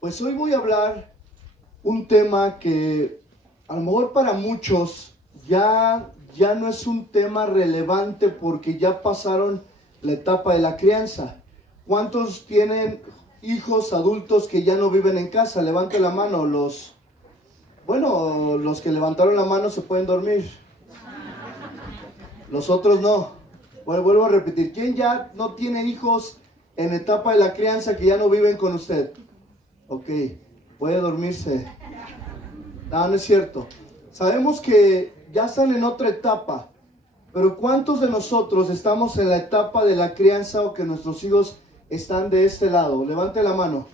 Pues hoy voy a hablar un tema que a lo mejor para muchos ya no es un tema relevante porque ya pasaron la etapa de la crianza. ¿Cuántos tienen hijos adultos que ya no viven en casa? Levante la mano. Los que levantaron la mano se pueden dormir. Los otros no. Bueno, vuelvo a repetir. ¿Quién ya no tiene hijos en etapa de la crianza que ya no viven con usted? Ok, puede dormirse. No, no es cierto. Sabemos que ya están en otra etapa, pero ¿cuántos de nosotros estamos en la etapa de la crianza o que nuestros hijos están de este lado? Levante la mano.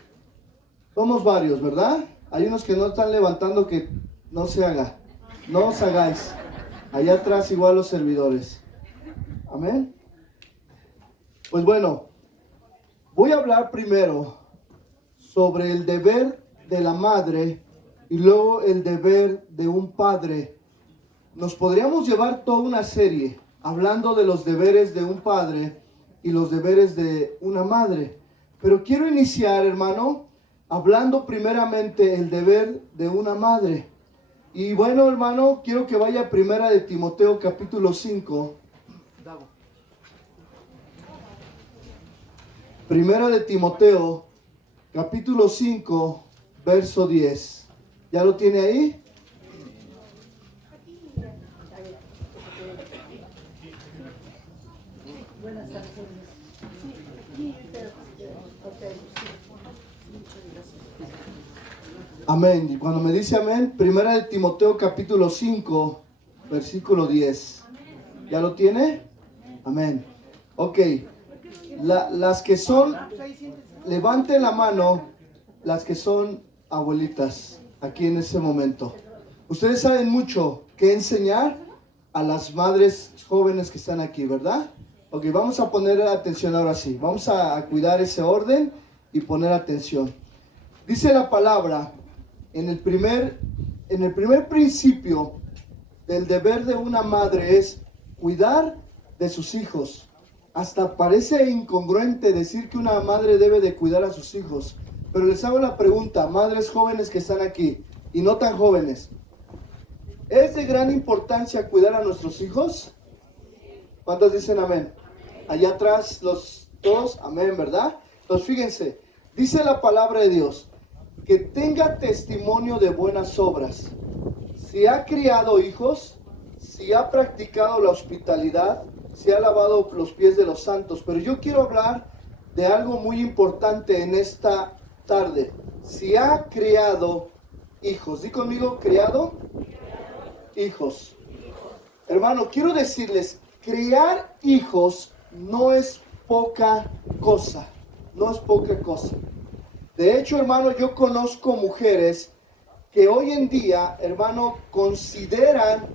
Somos varios, ¿verdad? Hay unos que no están levantando, que no se haga. No os hagáis. Allá atrás igual los servidores. Amén. Pues bueno, voy a hablar primero sobre el deber de la madre y luego el deber de un padre. Nos podríamos llevar toda una serie hablando de los deberes de un padre y los deberes de una madre. Pero quiero iniciar, hermano, hablando primeramente el deber de una madre. Y bueno, hermano, quiero que vaya a Primera de Timoteo capítulo 5. Primera de Timoteo capítulo 5, verso 10. ¿Ya lo tiene ahí? Amén. Y cuando me dice amén, Primera de Timoteo capítulo 5, versículo 10. ¿Ya lo tiene? Amén. Ok. Las que son, levanten la mano, las que son abuelitas, aquí en ese momento. Ustedes saben mucho que enseñar a las madres jóvenes que están aquí, ¿verdad? Ok, vamos a poner atención ahora sí. Vamos a cuidar ese orden y poner atención. Dice la palabra, en el primer principio del deber de una madre es cuidar de sus hijos. Hasta parece incongruente decir que una madre debe de cuidar a sus hijos. Pero les hago la pregunta, madres jóvenes que están aquí y no tan jóvenes, ¿es de gran importancia cuidar a nuestros hijos? ¿Cuántos dicen amén? Allá atrás todos, amén, ¿verdad? Entonces fíjense, dice la palabra de Dios, que tenga testimonio de buenas obras. Si ha criado hijos, si ha practicado la hospitalidad, si ha lavado los pies de los santos. Pero yo quiero hablar de algo muy importante en esta tarde. Si ha criado hijos. Di conmigo, criado hijos. Hermano, quiero decirles, criar hijos no es poca cosa. No es poca cosa. De hecho, hermano, yo conozco mujeres que hoy en día, hermano, consideran,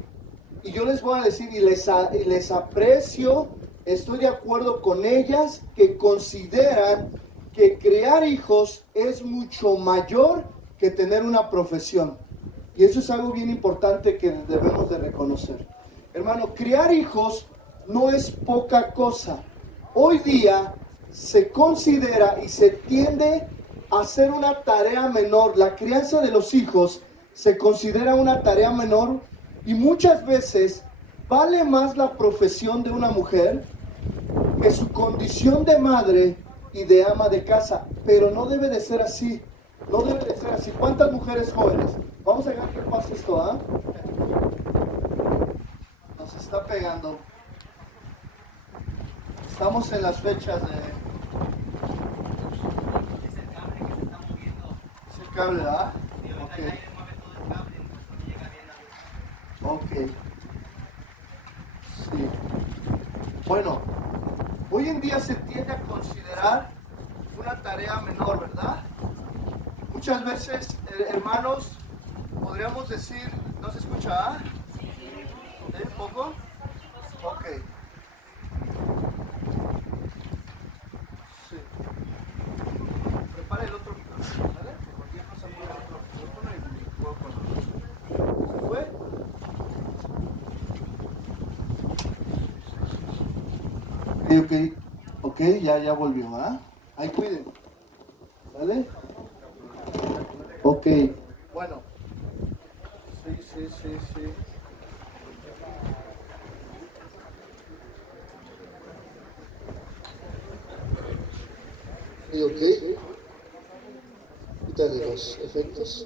y yo les voy a decir, y les aprecio, estoy de acuerdo con ellas, que consideran que criar hijos es mucho mayor que tener una profesión. Y eso es algo bien importante que debemos de reconocer. Hermano, criar hijos no es poca cosa. Hoy día se considera y se tiende a hacer una tarea menor. La crianza de los hijos se considera una tarea menor y muchas veces vale más la profesión de una mujer que su condición de madre y de ama de casa. Pero no debe de ser así. No debe de ser así. ¿Cuántas mujeres jóvenes? Vamos a dejar que pase esto, ¿ah? Nos está pegando. Estamos en las fechas de... Es el cable, ¿verdad? Ok. Sí. Bueno, hoy en día se tiende a considerar una tarea menor, ¿verdad? Muchas veces, hermanos, podríamos decir, ¿no se escucha? ¿Ah? ¿Sí? ¿Un poco? Ok. Sí. Prepara el otro micrófono, ¿vale? Cualquier cosa mueve el otro micrófono y puedo ponerlo. ¿Se fue? Ok, ya volvió, ¿ah? Ahí cuiden, ¿vale? Ok, bueno, sí. Sí, ok. Quítale los efectos.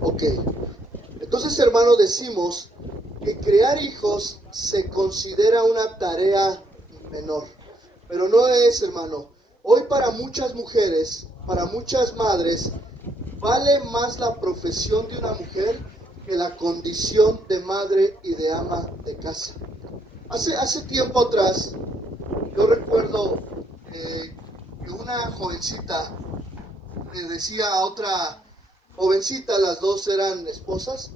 Ok. Entonces, hermano, decimos que crear hijos se considera una tarea menor. Pero no es, hermano. Hoy para muchas mujeres, para muchas madres, vale más la profesión de una mujer que la condición de madre y de ama de casa. Hace tiempo atrás, yo recuerdo que una jovencita le decía a otra jovencita, las dos eran esposas.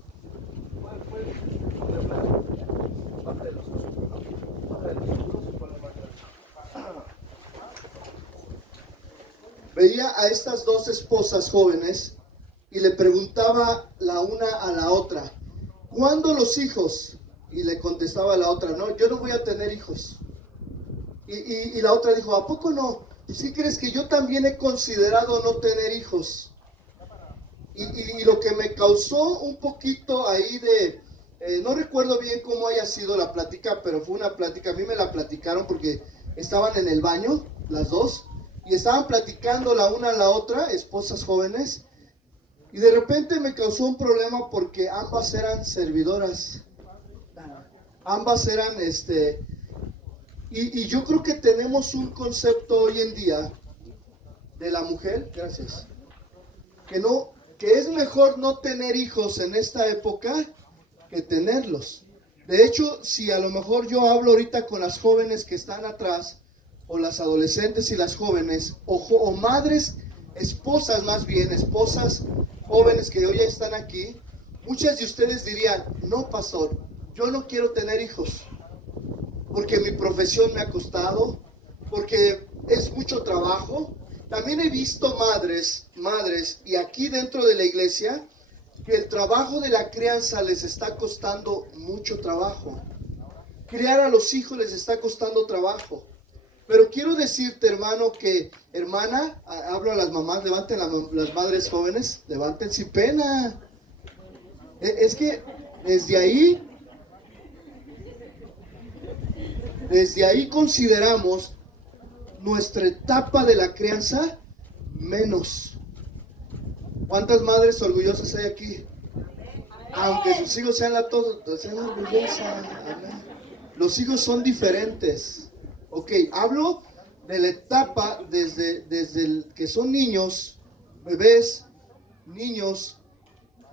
Veía a estas dos esposas jóvenes y le preguntaba la una a la otra, ¿cuándo los hijos? Y le contestaba la otra, no, yo no voy a tener hijos. Y la otra dijo, ¿a poco no? ¿Y si crees que yo también he considerado no tener hijos? Y lo que me causó un poquito ahí de, no recuerdo bien cómo haya sido la plática, pero fue una plática, a mí me la platicaron porque estaban en el baño, las dos, y estaban platicando la una a la otra, esposas jóvenes, y de repente me causó un problema porque ambas eran servidoras, ambas eran, y yo creo que tenemos un concepto hoy en día de la mujer, gracias, que es mejor no tener hijos en esta época que tenerlos. De hecho, si a lo mejor yo hablo ahorita con las jóvenes que están atrás, o las adolescentes y las jóvenes, o madres, esposas más bien, esposas jóvenes que hoy ya están aquí, muchas de ustedes dirían, no pastor, yo no quiero tener hijos, porque mi profesión me ha costado, porque es mucho trabajo. También he visto madres, y aquí dentro de la iglesia, que el trabajo de la crianza les está costando mucho trabajo. Criar a los hijos les está costando trabajo. Pero quiero decirte, hermano, hermana, hablo a las mamás, levanten las madres jóvenes, levanten sin pena. Es que desde ahí consideramos nuestra etapa de la crianza menos. ¿Cuántas madres orgullosas hay aquí? Aunque sus hijos sean sean orgullosas. Amén. Los hijos son diferentes. Ok, hablo de la etapa desde que son niños, bebés, niños,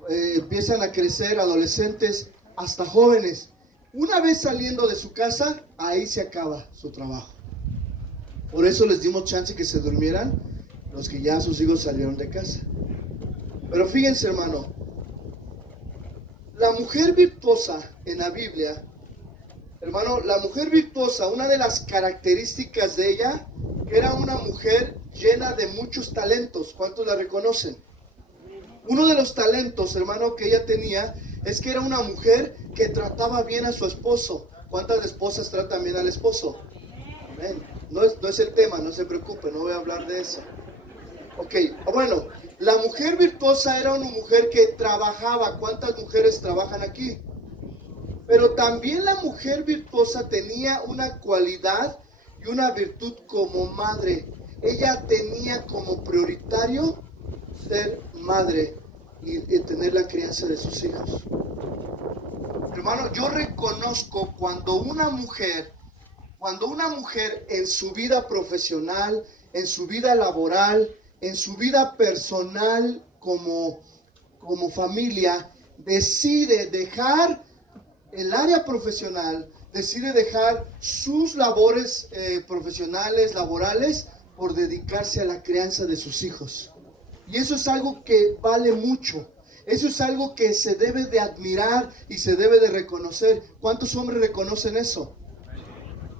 empiezan a crecer, adolescentes, hasta jóvenes. Una vez saliendo de su casa, ahí se acaba su trabajo. Por eso les dimos chance que se durmieran los que ya sus hijos salieron de casa. Pero fíjense, hermano, la mujer virtuosa en la Biblia, hermano, la mujer virtuosa, una de las características de ella, era una mujer llena de muchos talentos. ¿Cuántos la reconocen? Uno de los talentos, hermano, que ella tenía es que era una mujer que trataba bien a su esposo. ¿Cuántas esposas tratan bien al esposo? Amén. No es el tema, no se preocupe, no voy a hablar de eso. Ok, bueno, la mujer virtuosa era una mujer que trabajaba. ¿Cuántas mujeres trabajan aquí? Pero también la mujer virtuosa tenía una cualidad y una virtud como madre. Ella tenía como prioritario ser madre y tener la crianza de sus hijos. Hermano, yo reconozco cuando una mujer en su vida profesional, en su vida laboral, en su vida personal como familia, decide dejar el área profesional, decide dejar sus labores profesionales, laborales, por dedicarse a la crianza de sus hijos. Y eso es algo que vale mucho. Eso es algo que se debe de admirar y se debe de reconocer. ¿Cuántos hombres reconocen eso?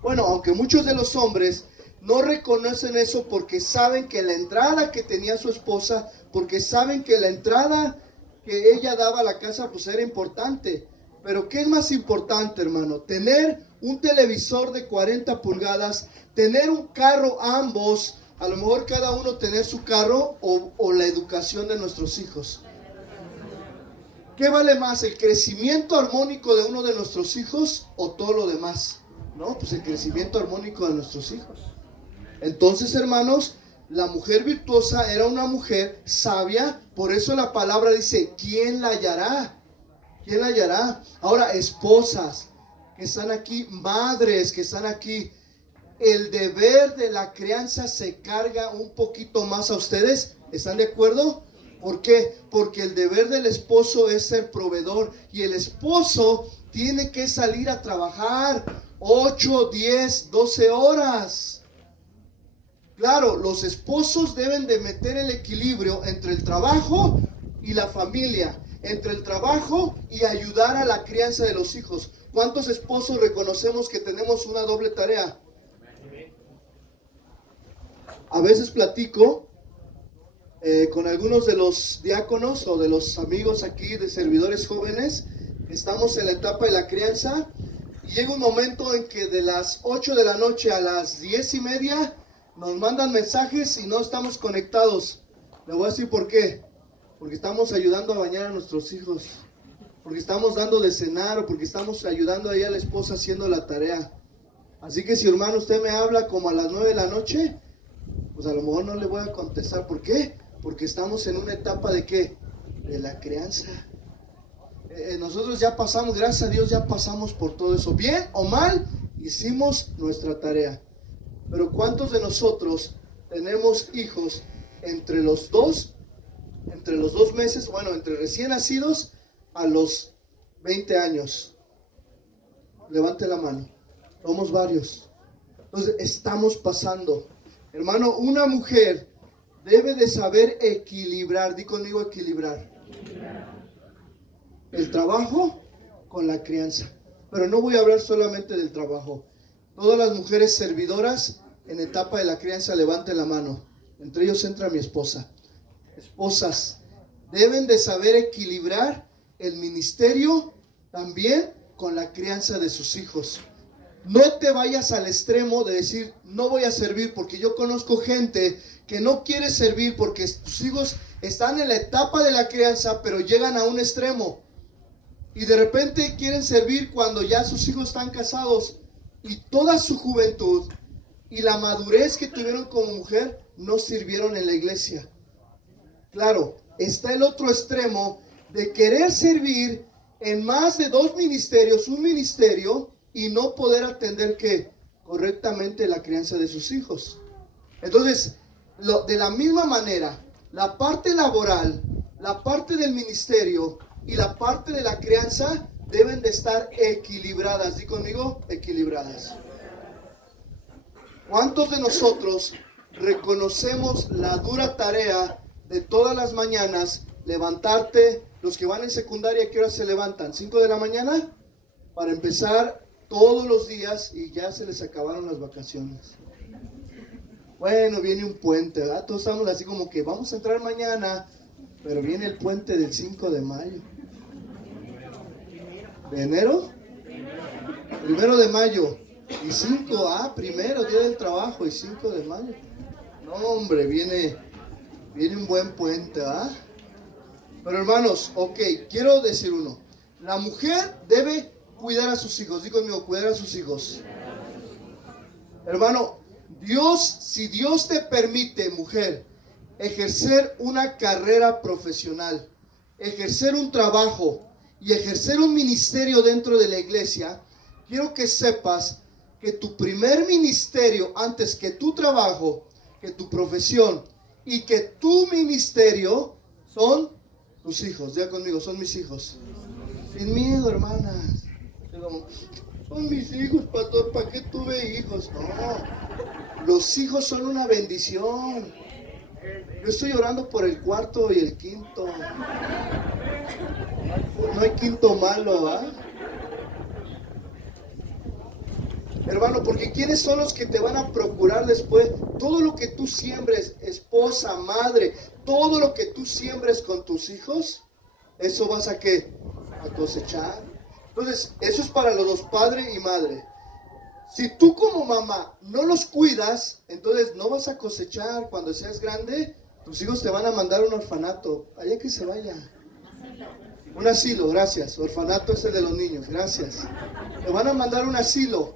Bueno, aunque muchos de los hombres no reconocen eso porque saben que la entrada que tenía su esposa, porque saben que la entrada que ella daba a la casa pues era importante. Pero ¿qué es más importante, hermano? Tener un televisor de 40 pulgadas, tener un carro ambos, A lo mejor cada uno tener su carro o la educación de nuestros hijos. ¿Qué vale más, el crecimiento armónico de uno de nuestros hijos o todo lo demás? No, pues el crecimiento armónico de nuestros hijos. Entonces, hermanos, la mujer virtuosa era una mujer sabia, por eso la palabra dice, ¿quién la hallará? ¿Quién la hallará? Ahora, esposas que están aquí, madres que están aquí, el deber de la crianza se carga un poquito más a ustedes. ¿Están de acuerdo? ¿Por qué? Porque el deber del esposo es ser proveedor y el esposo tiene que salir a trabajar 8, 10, 12 horas. Claro, los esposos deben de meter el equilibrio entre el trabajo y la familia, entre el trabajo y ayudar a la crianza de los hijos. ¿Cuántos esposos reconocemos que tenemos una doble tarea? A veces platico con algunos de los diáconos o de los amigos aquí de servidores jóvenes. Estamos en la etapa de la crianza y llega un momento en que de las 8 de la noche a las 10:30 nos mandan mensajes y no estamos conectados. Le voy a decir por qué. Porque estamos ayudando a bañar a nuestros hijos, porque estamos dando de cenar o porque estamos ayudando ahí a la esposa haciendo la tarea. Así que si, hermano, usted me habla como a las 9 de la noche, pues a lo mejor no le voy a contestar. ¿Por qué? Porque estamos en una etapa de ¿qué? De la crianza. Nosotros ya pasamos, gracias a Dios, ya pasamos por todo eso. Bien o mal, hicimos nuestra tarea. Pero ¿cuántos de nosotros tenemos hijos entre los dos meses, bueno, entre recién nacidos a los 20 años? Levante la mano. Somos varios. Entonces, estamos pasando. Hermano, una mujer debe de saber equilibrar, di conmigo equilibrar, el trabajo con la crianza. Pero no voy a hablar solamente del trabajo. Todas las mujeres servidoras en etapa de la crianza, levanten la mano. Entre ellos entra mi esposa. Esposas, deben de saber equilibrar el ministerio también con la crianza de sus hijos. No te vayas al extremo de decir, no voy a servir, porque yo conozco gente que no quiere servir porque tus hijos están en la etapa de la crianza, pero llegan a un extremo. Y de repente quieren servir cuando ya sus hijos están casados y toda su juventud y la madurez que tuvieron como mujer no sirvieron en la iglesia. Claro, está el otro extremo de querer servir en más de 2 ministerios, un ministerio, y no poder atender ¿qué? Correctamente la crianza de sus hijos. Entonces, de la misma manera, la parte laboral, la parte del ministerio y la parte de la crianza deben de estar equilibradas. Di conmigo, equilibradas. ¿Cuántos de nosotros reconocemos la dura tarea de todas las mañanas levantarte? Los que van en secundaria, ¿a qué hora se levantan? ¿5 de la mañana? Para empezar todos los días y ya se les acabaron las vacaciones. Bueno, viene un puente, ¿verdad? Todos estamos así como que vamos a entrar mañana, pero viene el puente del 5 de mayo. ¿De enero? 1 de mayo. Y 5, primero, día del trabajo, y 5 de mayo. No, hombre, viene un buen puente, ¿ah? Pero hermanos, ok, quiero decir uno. La mujer debe cuidar a sus hijos. Digo conmigo, cuidar a sus hijos. Hermano, si Dios te permite, mujer, ejercer una carrera profesional, ejercer un trabajo y ejercer un ministerio dentro de la iglesia, quiero que sepas que tu primer ministerio, antes que tu trabajo, que tu profesión y que tu ministerio, son tus hijos. Diga conmigo, son mis hijos. Sin miedo, hermanas. Son mis hijos, pastor, ¿para qué tuve hijos? No, los hijos son una bendición. Yo estoy orando por el 4 y el 5. No hay 5 malo, ¿ah? Hermano, porque ¿quiénes son los que te van a procurar después? Todo lo que tú siembres, esposa, madre, todo lo que tú siembres con tus hijos, eso vas a ¿qué? A cosechar. Entonces, eso es para los dos, padre y madre. Si tú como mamá no los cuidas, entonces no vas a cosechar. Cuando seas grande, tus hijos te van a mandar a un orfanato. Allá que se vaya. Un asilo, gracias. Orfanato es el de los niños, gracias. Te van a mandar a un asilo.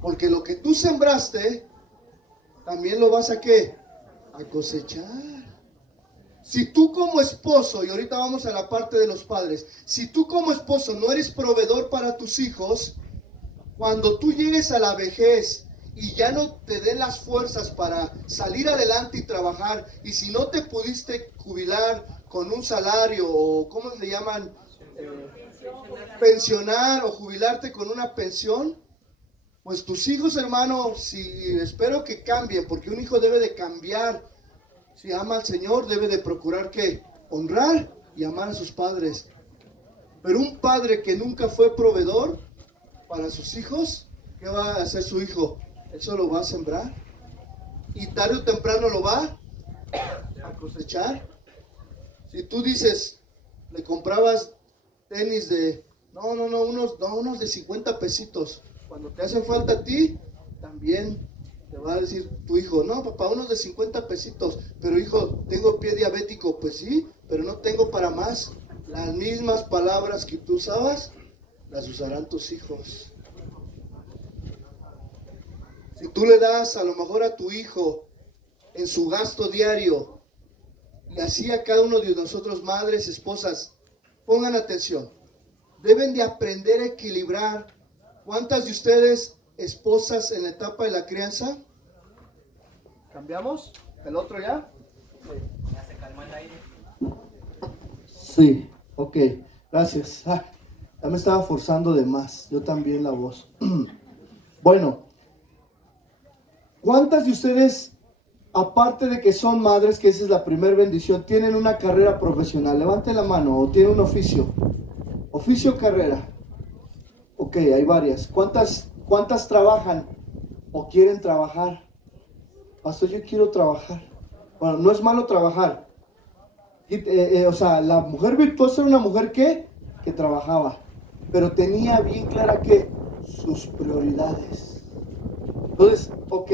Porque lo que tú sembraste, también lo vas a ¿qué? A cosechar. Si tú como esposo, y ahorita vamos a la parte de los padres, si tú como esposo no eres proveedor para tus hijos, cuando tú llegues a la vejez y ya no te den las fuerzas para salir adelante y trabajar, y si no te pudiste jubilar con un salario, o ¿cómo le llaman? Pensionar o jubilarte con una pensión, pues tus hijos, hermano, si espero que cambien, porque un hijo debe de cambiar. Si ama al Señor, debe de procurar ¿qué? Honrar y amar a sus padres. Pero un padre que nunca fue proveedor para sus hijos, ¿qué va a hacer su hijo? Eso lo va a sembrar. Y tarde o temprano lo va a cosechar. Si tú dices, le comprabas tenis de, unos de 50 pesitos. Cuando te hacen falta a ti, también te va a decir tu hijo, no papá, unos de 50 pesitos, pero hijo, tengo pie diabético, pues sí, pero no tengo para más. Las mismas palabras que tú usabas, las usarán tus hijos. Si tú le das a lo mejor a tu hijo en su gasto diario, y así a cada uno de nosotros, madres, esposas, pongan atención, deben de aprender a equilibrar. ¿Cuántas de ustedes, esposas en la etapa de la crianza? ¿Cambiamos? ¿El otro ya? Ya se calmó el aire. Sí, ok, gracias. Ya me estaba forzando de más, yo también la voz. Bueno, ¿cuántas de ustedes, aparte de que son madres, que esa es la primera bendición, tienen una carrera profesional? Levanten la mano, o tienen un oficio. Oficio o carrera. Ok, hay varias. ¿Cuántas trabajan o quieren trabajar? Pastor, yo quiero trabajar. Bueno, no es malo trabajar. O sea, la mujer virtuosa era una mujer que trabajaba, pero tenía bien clara que sus prioridades. Entonces, ok,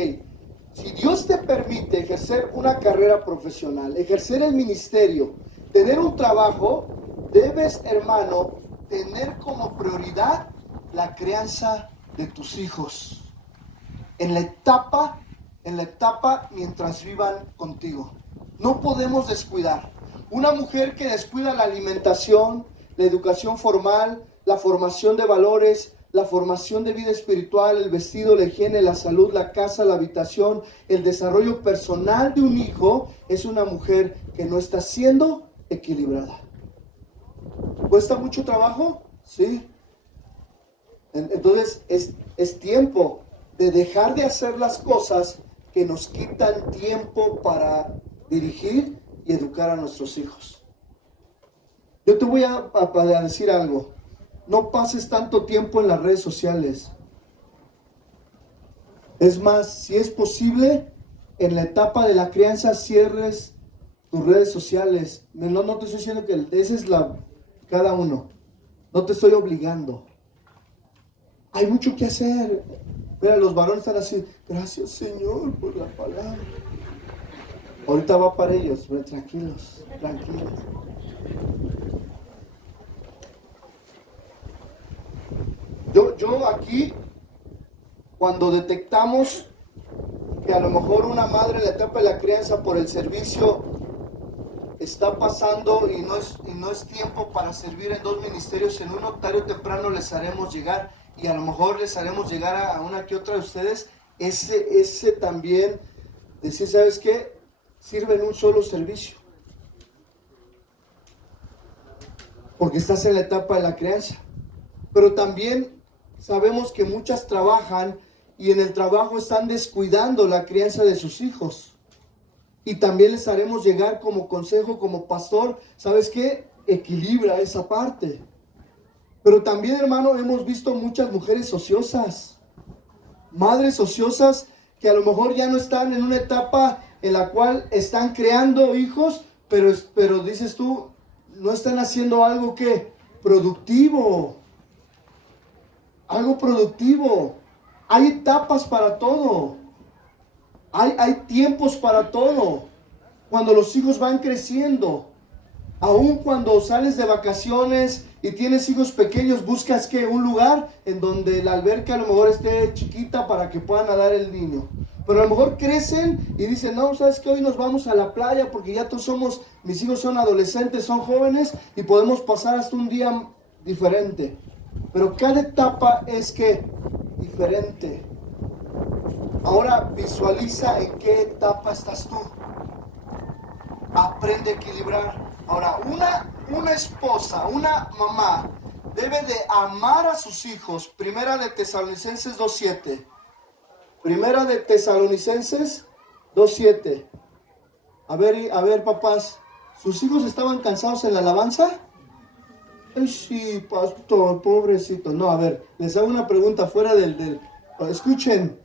si Dios te permite ejercer una carrera profesional, ejercer el ministerio, tener un trabajo, debes, hermano, tener como prioridad la crianza de tus hijos en la etapa mientras vivan contigo. No podemos descuidar. Una mujer que descuida la alimentación, la educación formal, la formación de valores, la formación de vida espiritual, el vestido, la higiene, la salud, la casa, la habitación, el desarrollo personal de un hijo, es una mujer que no está siendo equilibrada. ¿Cuesta mucho trabajo? Sí. Entonces es tiempo de dejar de hacer las cosas que nos quitan tiempo para dirigir y educar a nuestros hijos. Yo te voy a decir algo. No pases tanto tiempo en las redes sociales. Es más, si es posible, en la etapa de la crianza cierres tus redes sociales. No te estoy diciendo que esa es cada uno. No te estoy obligando. Hay mucho que hacer. Mira, los varones están así. Gracias, Señor, por la palabra. Ahorita va para ellos. Tranquilos, tranquilos. Yo aquí, cuando detectamos que a lo mejor una madre en la etapa de la crianza por el servicio está pasando y no es tiempo para servir en dos ministerios, en uno tarde o temprano les haremos llegar, y a lo mejor les haremos llegar a una que otra de ustedes ese también, decir, ¿sabes qué? Sirve en un solo servicio, porque estás en la etapa de la crianza. Pero también sabemos que muchas trabajan y en el trabajo están descuidando la crianza de sus hijos. Y también les haremos llegar como consejo, como pastor, ¿sabes qué? Equilibra esa parte. Pero también, hermano, hemos visto muchas mujeres ociosas, madres ociosas que a lo mejor ya no están en una etapa en la cual están creando hijos, pero dices tú, no están haciendo algo que productivo. algo productivo. Hay etapas para todo. Hay tiempos para todo. Cuando los hijos van creciendo, aún cuando sales de vacaciones y tienes hijos pequeños, buscas que un lugar en donde la alberca a lo mejor esté chiquita para que pueda nadar el niño. Pero a lo mejor crecen y dicen, no, sabes que hoy nos vamos a la playa porque ya todos somos, mis hijos son adolescentes, son jóvenes y podemos pasar hasta un día diferente. Pero cada etapa es que diferente. Ahora visualiza en qué etapa estás tú. Aprende a equilibrar. Ahora, una esposa, una mamá, debe de amar a sus hijos. Primera de Tesalonicenses 2:7. Primera de Tesalonicenses 2:7. A ver, papás, ¿sus hijos estaban cansados en la alabanza? Ay, sí, pastor, pobrecito. No, a ver, les hago una pregunta fuera del... Escuchen,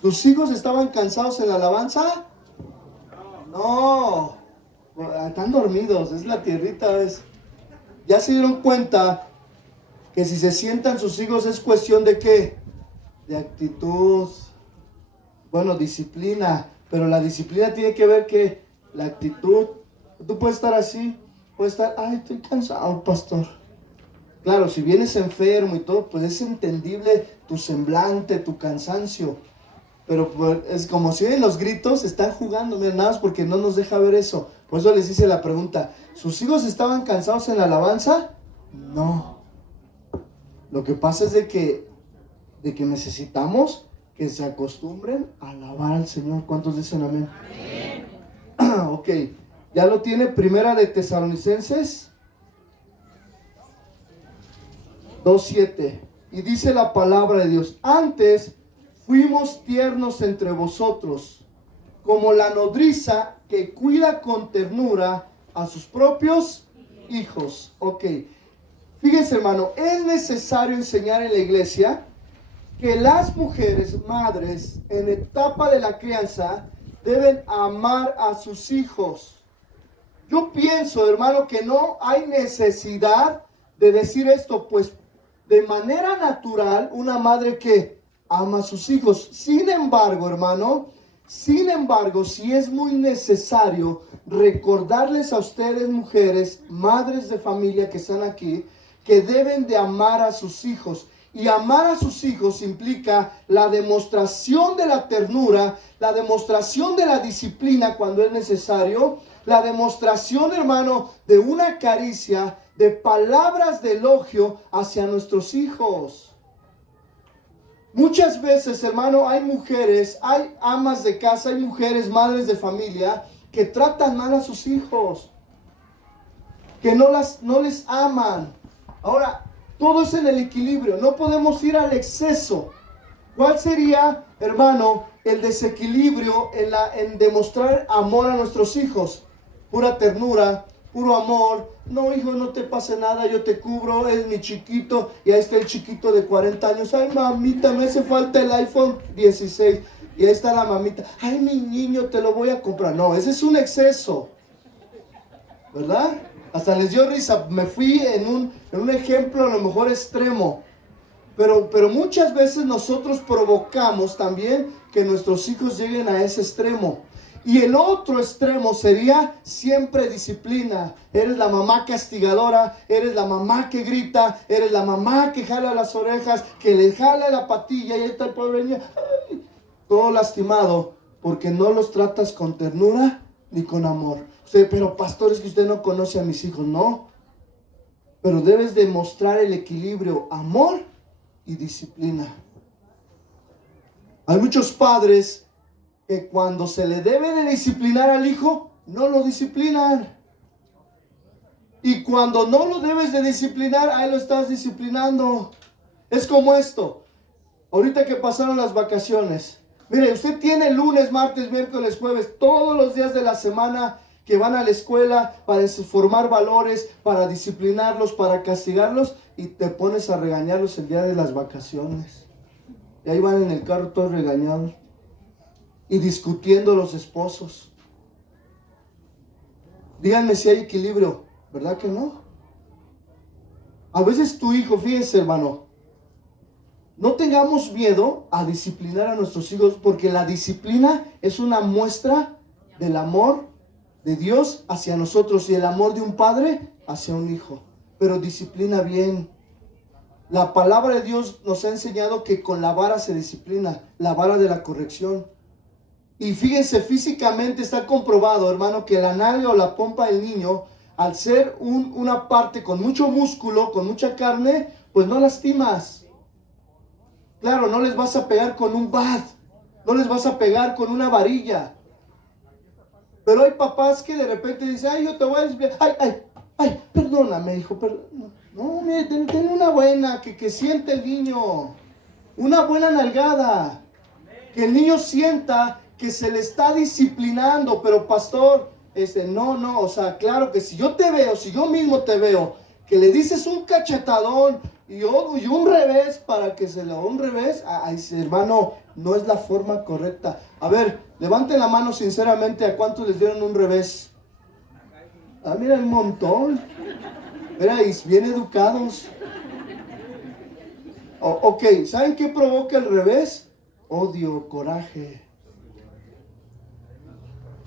¿sus hijos estaban cansados en la alabanza? No, están dormidos, es la tierrita, ya se dieron cuenta que si se sientan sus hijos es cuestión de ¿qué? De actitud, bueno, disciplina, pero la disciplina tiene que ver que la actitud, tú puedes estar así, puedes estar, ay, estoy cansado, pastor. Claro, si vienes enfermo y todo, pues es entendible tu semblante, tu cansancio. Pero pues, es como si oyen los gritos, están jugando, miren, nada más porque no nos deja ver eso. Por eso les hice la pregunta, ¿sus hijos estaban cansados en la alabanza? No. Lo que pasa es de que necesitamos que se acostumbren a alabar al Señor. ¿Cuántos dicen amén? Amén. Ok, ya lo tiene, Primera de Tesalonicenses 2:7. Y dice la palabra de Dios, antes fuimos tiernos entre vosotros, como la nodriza que cuida con ternura a sus propios hijos. Ok, fíjense hermano, es necesario enseñar en la iglesia que las mujeres, madres, en etapa de la crianza, deben amar a sus hijos. Yo pienso, hermano, que no hay necesidad de decir esto, pues de manera natural, una madre que ama a sus hijos. Sin embargo, hermano, sí es muy necesario recordarles a ustedes, mujeres, madres de familia que están aquí, que deben de amar a sus hijos. Y amar a sus hijos implica la demostración de la ternura, la demostración de la disciplina cuando es necesario, la demostración, hermano, de una caricia, de palabras de elogio hacia nuestros hijos. Muchas veces, hermano, hay mujeres, hay amas de casa, hay mujeres, madres de familia, que tratan mal a sus hijos, que no les aman. Ahora, todo es en el equilibrio, no podemos ir al exceso. ¿Cuál sería, hermano, el desequilibrio en demostrar amor a nuestros hijos? Pura ternura, puro amor. No, hijo, no te pase nada, yo te cubro, es mi chiquito. Y ahí está el chiquito de 40 años. Ay, mamita, me hace falta el iPhone 16. Y ahí está la mamita. Ay, mi niño, te lo voy a comprar. No, ese es un exceso, ¿verdad? Hasta les dio risa. Me fui en un ejemplo a lo mejor extremo. Pero muchas veces nosotros provocamos también que nuestros hijos lleguen a ese extremo. Y el otro extremo sería siempre disciplina. Eres la mamá castigadora, eres la mamá que grita, eres la mamá que jala las orejas, que le jala la patilla y ahí está el pobre niño, ay, todo lastimado, porque no los tratas con ternura ni con amor. Usted, pero pastor, es que usted no conoce a mis hijos. No, pero debes demostrar el equilibrio, amor y disciplina. Hay muchos padres que cuando se le debe de disciplinar al hijo, no lo disciplinan. Y cuando no lo debes de disciplinar, ahí lo estás disciplinando. Es como esto. Ahorita que pasaron las vacaciones. Mire, usted tiene lunes, martes, miércoles, jueves, todos los días de la semana que van a la escuela para formar valores, para disciplinarlos, para castigarlos, y te pones a regañarlos el día de las vacaciones. Y ahí van en el carro todos regañados. Y discutiendo los esposos. Díganme si hay equilibrio, ¿verdad que no? A veces tu hijo, fíjense hermano, no tengamos miedo a disciplinar a nuestros hijos, porque la disciplina es una muestra del amor de Dios hacia nosotros y el amor de un padre hacia un hijo. Pero disciplina bien. La palabra de Dios nos ha enseñado que con la vara se disciplina, la vara de la corrección. Y fíjense, físicamente está comprobado, hermano, que la nalga o la pompa del niño, al ser una parte con mucho músculo, con mucha carne, pues no lastimas. Claro, no les vas a pegar con un bat, no les vas a pegar con una varilla. Pero hay papás que de repente dicen, ay, yo te voy a disciplinar, ay, perdóname, hijo, no, mire, ten una buena, que siente el niño, una buena nalgada, que el niño sienta que se le está disciplinando. Pero pastor, no, o sea, claro que si yo te veo, si yo mismo te veo, que le dices un cachetadón y un revés para que se le haga un revés, ay, hermano, no es la forma correcta. A ver, levanten la mano sinceramente, ¿a cuántos les dieron un revés? Ah, mira, un montón. Veréis, bien educados. Ok, ¿saben qué provoca el revés? Odio, coraje.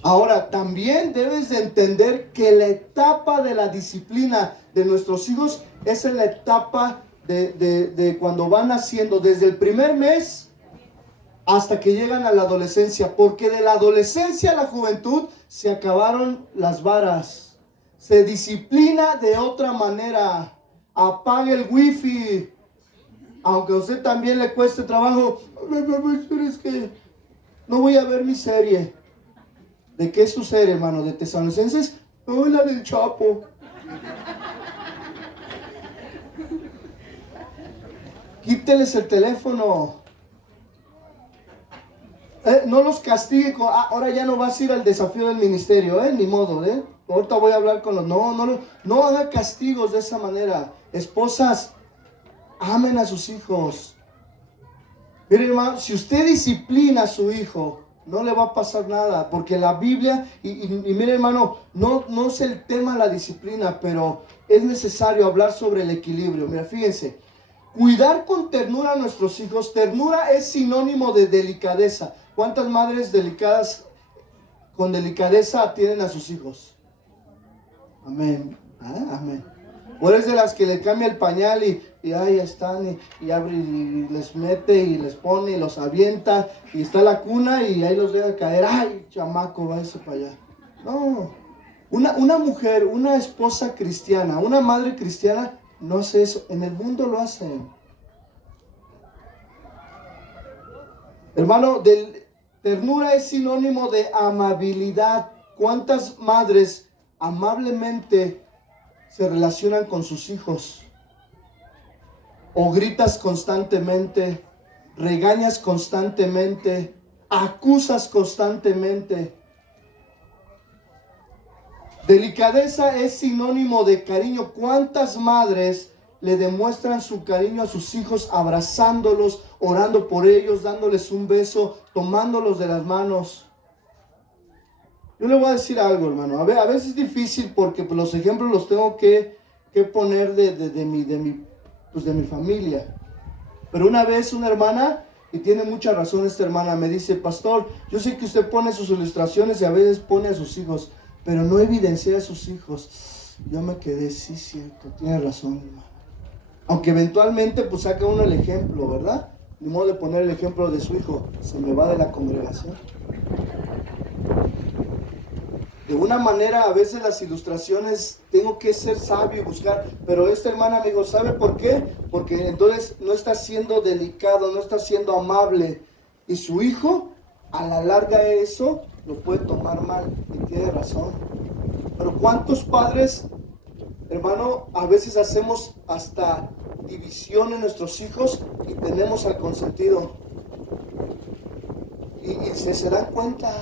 Ahora, también debes de entender que la etapa de la disciplina de nuestros hijos es en la etapa de cuando van naciendo, desde el primer mes hasta que llegan a la adolescencia, porque de la adolescencia a la juventud se acabaron las varas. Se disciplina de otra manera. Apague el wifi, aunque a usted también le cueste trabajo. Pero es que no voy a ver mi serie. ¿De qué es tu serie, hermano? ¿De Tesalonicenses? No, la del Chapo. Quíteles el teléfono. No los castigue. Ahora ya no vas a ir al desafío del ministerio, ni modo, ahorita voy a hablar con los... No haga castigos de esa manera. Esposas, amen a sus hijos. Mire, hermano, si usted disciplina a su hijo, no le va a pasar nada, porque la Biblia, y mire, hermano, no es el tema la disciplina, pero es necesario hablar sobre el equilibrio. Mira, fíjense, cuidar con ternura a nuestros hijos. Ternura es sinónimo de delicadeza. ¿Cuántas madres delicadas, con delicadeza, atienden a sus hijos? Amén. Amén. O eres de las que le cambia el pañal y ahí están y abre y les mete y les pone y los avienta y está la cuna y ahí los deja caer. Ay, chamaco, váyase para allá. No. Una mujer, una esposa cristiana, una madre cristiana no hace eso. En el mundo lo hacen. Hermano, ternura es sinónimo de amabilidad. ¿Cuántas madres amablemente se relacionan con sus hijos? O gritas constantemente, regañas constantemente, acusas constantemente. Delicadeza es sinónimo de cariño. ¿Cuántas madres le demuestran su cariño a sus hijos abrazándolos, orando por ellos, dándoles un beso, tomándolos de las manos? Yo le voy a decir algo, hermano. A veces es difícil porque pues, los ejemplos los tengo que poner de mi familia. Pero una vez una hermana, y tiene mucha razón esta hermana, me dice: pastor, yo sé que usted pone sus ilustraciones y a veces pone a sus hijos, pero no evidencia a sus hijos. Yo me quedé, sí, cierto, tiene razón, hermano. Aunque eventualmente pues saca uno el ejemplo, ¿verdad? Ni modo de poner el ejemplo de su hijo, se me va de la congregación. De una manera, a veces las ilustraciones tengo que ser sabio y buscar, pero esta hermana me dijo, ¿sabe por qué? Porque entonces no está siendo delicado, no está siendo amable, y su hijo a la larga eso lo puede tomar mal, y tiene razón. Pero ¿cuántos padres, hermano, a veces hacemos hasta división en nuestros hijos y tenemos al consentido? Y se dan cuenta.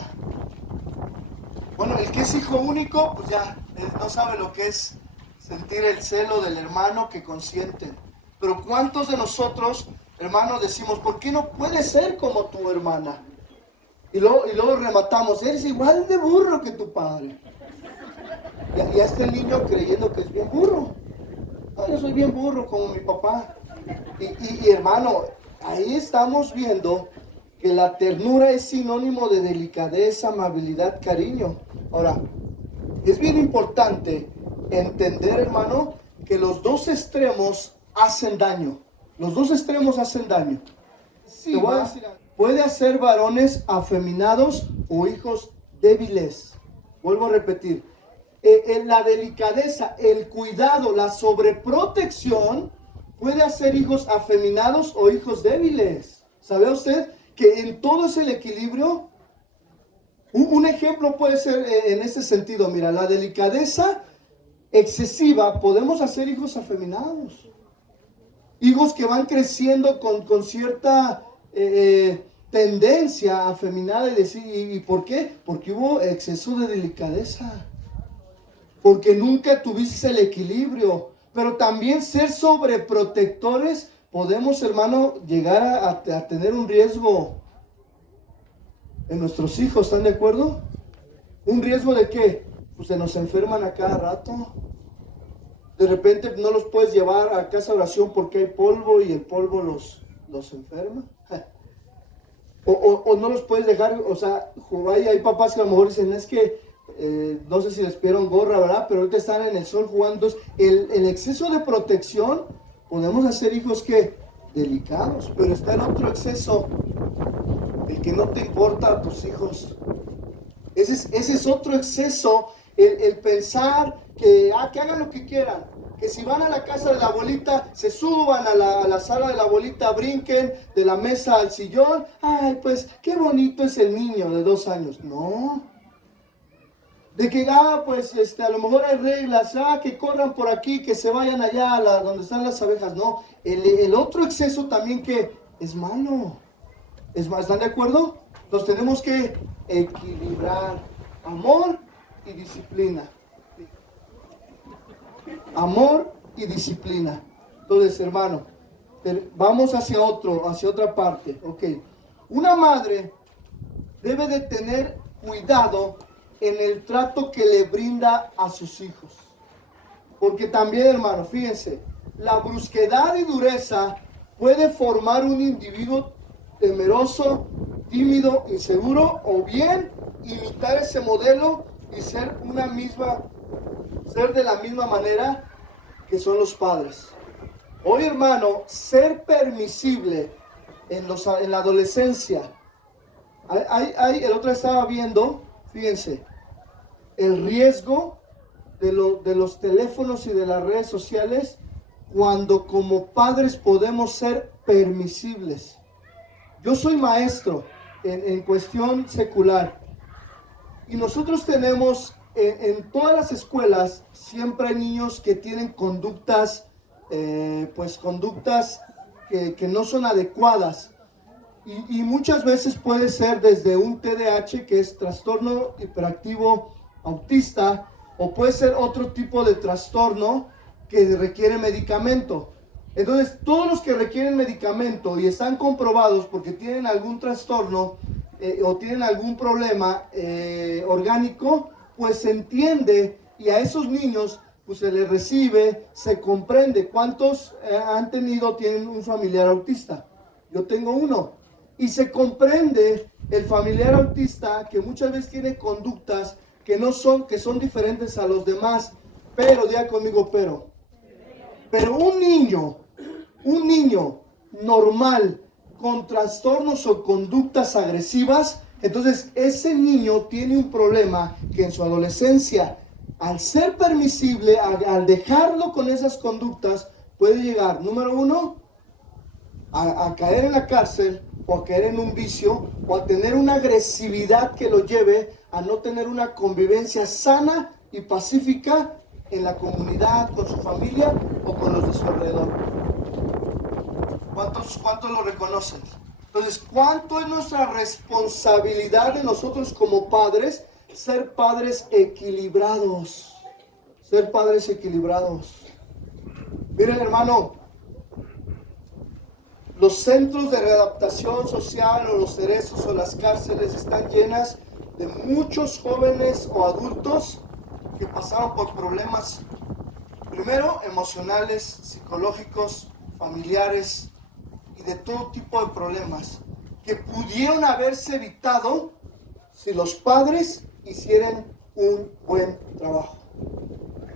Bueno, el que es hijo único, pues ya, no sabe lo que es sentir el celo del hermano que consiente. Pero ¿cuántos de nosotros, hermanos, decimos, ¿por qué no puedes ser como tu hermana? Y luego rematamos, eres igual de burro que tu padre. Y está el niño creyendo que es bien burro. No, yo soy bien burro como mi papá. Y hermano, ahí estamos viendo que la ternura es sinónimo de delicadeza, amabilidad, cariño. Ahora, es bien importante entender, hermano, que los dos extremos hacen daño. Los dos extremos hacen daño. Sí, puede hacer varones afeminados o hijos débiles. Vuelvo a repetir. La delicadeza, el cuidado, la sobreprotección puede hacer hijos afeminados o hijos débiles. ¿Sabe usted que en todo es el equilibrio? Un ejemplo puede ser en este sentido. Mira, la delicadeza excesiva, podemos hacer hijos afeminados. Hijos que van creciendo con cierta tendencia afeminada y decir, ¿y por qué? Porque hubo exceso de delicadeza. Porque nunca tuviste el equilibrio. Pero también ser sobreprotectores, podemos, hermano, llegar a tener un riesgo en nuestros hijos. ¿Están de acuerdo? ¿Un riesgo de qué? Pues se nos enferman a cada rato. De repente no los puedes llevar a casa de oración porque hay polvo y el polvo los enferma. O no los puedes dejar, o sea, hay papás que a lo mejor dicen, es que no sé si les pidieron gorra, ¿verdad? Pero ahorita están en el sol jugando. El exceso de protección, podemos hacer hijos que delicados, pero está el otro exceso, el que no te importa a tus hijos. Ese es otro exceso, el pensar que hagan lo que quieran. Que si van a la casa de la abuelita, se suban a la sala de la abuelita, brinquen de la mesa al sillón. Ay, pues, qué bonito es el niño de 2 años. No. De que, pues, a lo mejor hay reglas, que corran por aquí, que se vayan allá donde están las abejas. No. El otro exceso también que es malo. ¿Están de acuerdo? Nos tenemos que equilibrar. Amor y disciplina. Amor y disciplina. Entonces, hermano, vamos hacia otra parte. Ok. Una madre debe de tener cuidado en el trato que le brinda a sus hijos. Porque también, hermano, fíjense, la brusquedad y dureza puede formar un individuo temeroso, tímido, inseguro, o bien imitar ese modelo y ser de la misma manera que son los padres. Hoy, hermano, ser permisible en la adolescencia. El otro estaba viendo, fíjense, el riesgo de los teléfonos y de las redes sociales cuando como padres podemos ser permisibles. Yo soy maestro en cuestión secular y nosotros tenemos en todas las escuelas siempre hay niños que tienen conductas que no son adecuadas y muchas veces puede ser desde un TDAH, que es trastorno hiperactivo autista, o puede ser otro tipo de trastorno que requiere medicamento. Entonces, todos los que requieren medicamento y están comprobados porque tienen algún trastorno o tienen algún problema orgánico, pues se entiende y a esos niños pues se les recibe, se comprende. ¿Cuántos tienen un familiar autista? Yo tengo uno. Y se comprende el familiar autista que muchas veces tiene conductas que son diferentes a los demás. Pero, diga conmigo, pero un niño normal con trastornos o conductas agresivas, entonces ese niño tiene un problema que en su adolescencia, al ser permisible, al dejarlo con esas conductas, puede llegar, número uno, a caer en la cárcel, o a caer en un vicio, o a tener una agresividad que lo lleve a no tener una convivencia sana y pacífica en la comunidad, con su familia o con los de su alrededor. ¿Cuántos lo reconocen? Entonces, ¿cuánto es nuestra responsabilidad de nosotros como padres ser padres equilibrados? Ser padres equilibrados. Miren, hermano, los centros de readaptación social o los cerezos o las cárceles están llenas de muchos jóvenes o adultos que pasaron por problemas, primero emocionales, psicológicos, familiares, y y de todo tipo de problemas que pudieron haberse evitado si los padres hicieran un buen trabajo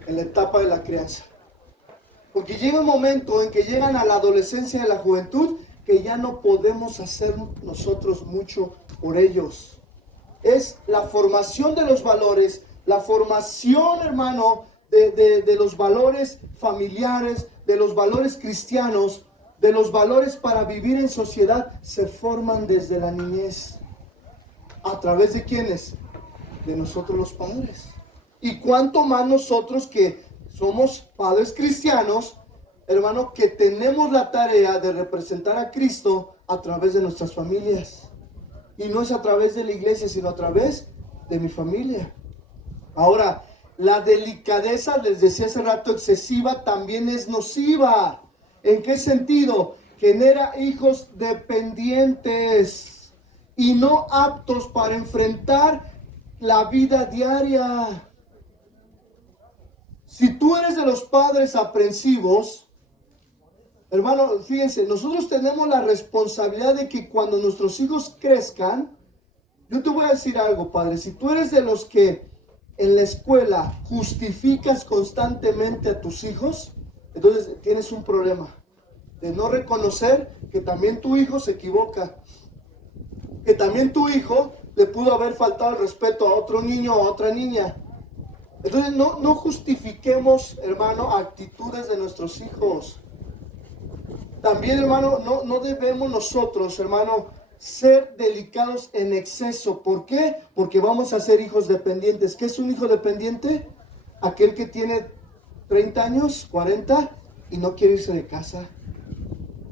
en la etapa de la crianza. Porque llega un momento en que llegan a la adolescencia y a la juventud que ya no podemos hacer nosotros mucho por ellos. Es la formación de los valores, la formación, hermano, de los valores familiares, de los valores cristianos, de los valores para vivir en sociedad, se forman desde la niñez. ¿A través de quiénes? De nosotros los padres. Y cuánto más nosotros que somos padres cristianos, hermano, que tenemos la tarea de representar a Cristo a través de nuestras familias. Y no es a través de la iglesia, sino a través de mi familia. Ahora, la delicadeza, les decía hace rato, excesiva, también es nociva. ¿En qué sentido? Genera hijos dependientes y no aptos para enfrentar la vida diaria. Si tú eres de los padres aprensivos, hermano, fíjense, nosotros tenemos la responsabilidad de que cuando nuestros hijos crezcan, yo te voy a decir algo, padre, si tú eres de los que en la escuela justificas constantemente a tus hijos, entonces tienes un problema de no reconocer que también tu hijo se equivoca, que también tu hijo le pudo haber faltado el respeto a otro niño o a otra niña. Entonces no justifiquemos, hermano, actitudes de nuestros hijos. También, hermano, no debemos nosotros, hermano, ser delicados en exceso. ¿Por qué? Porque vamos a ser hijos dependientes. ¿Qué es un hijo dependiente? Aquel que tiene 30 años, 40 y no quiere irse de casa.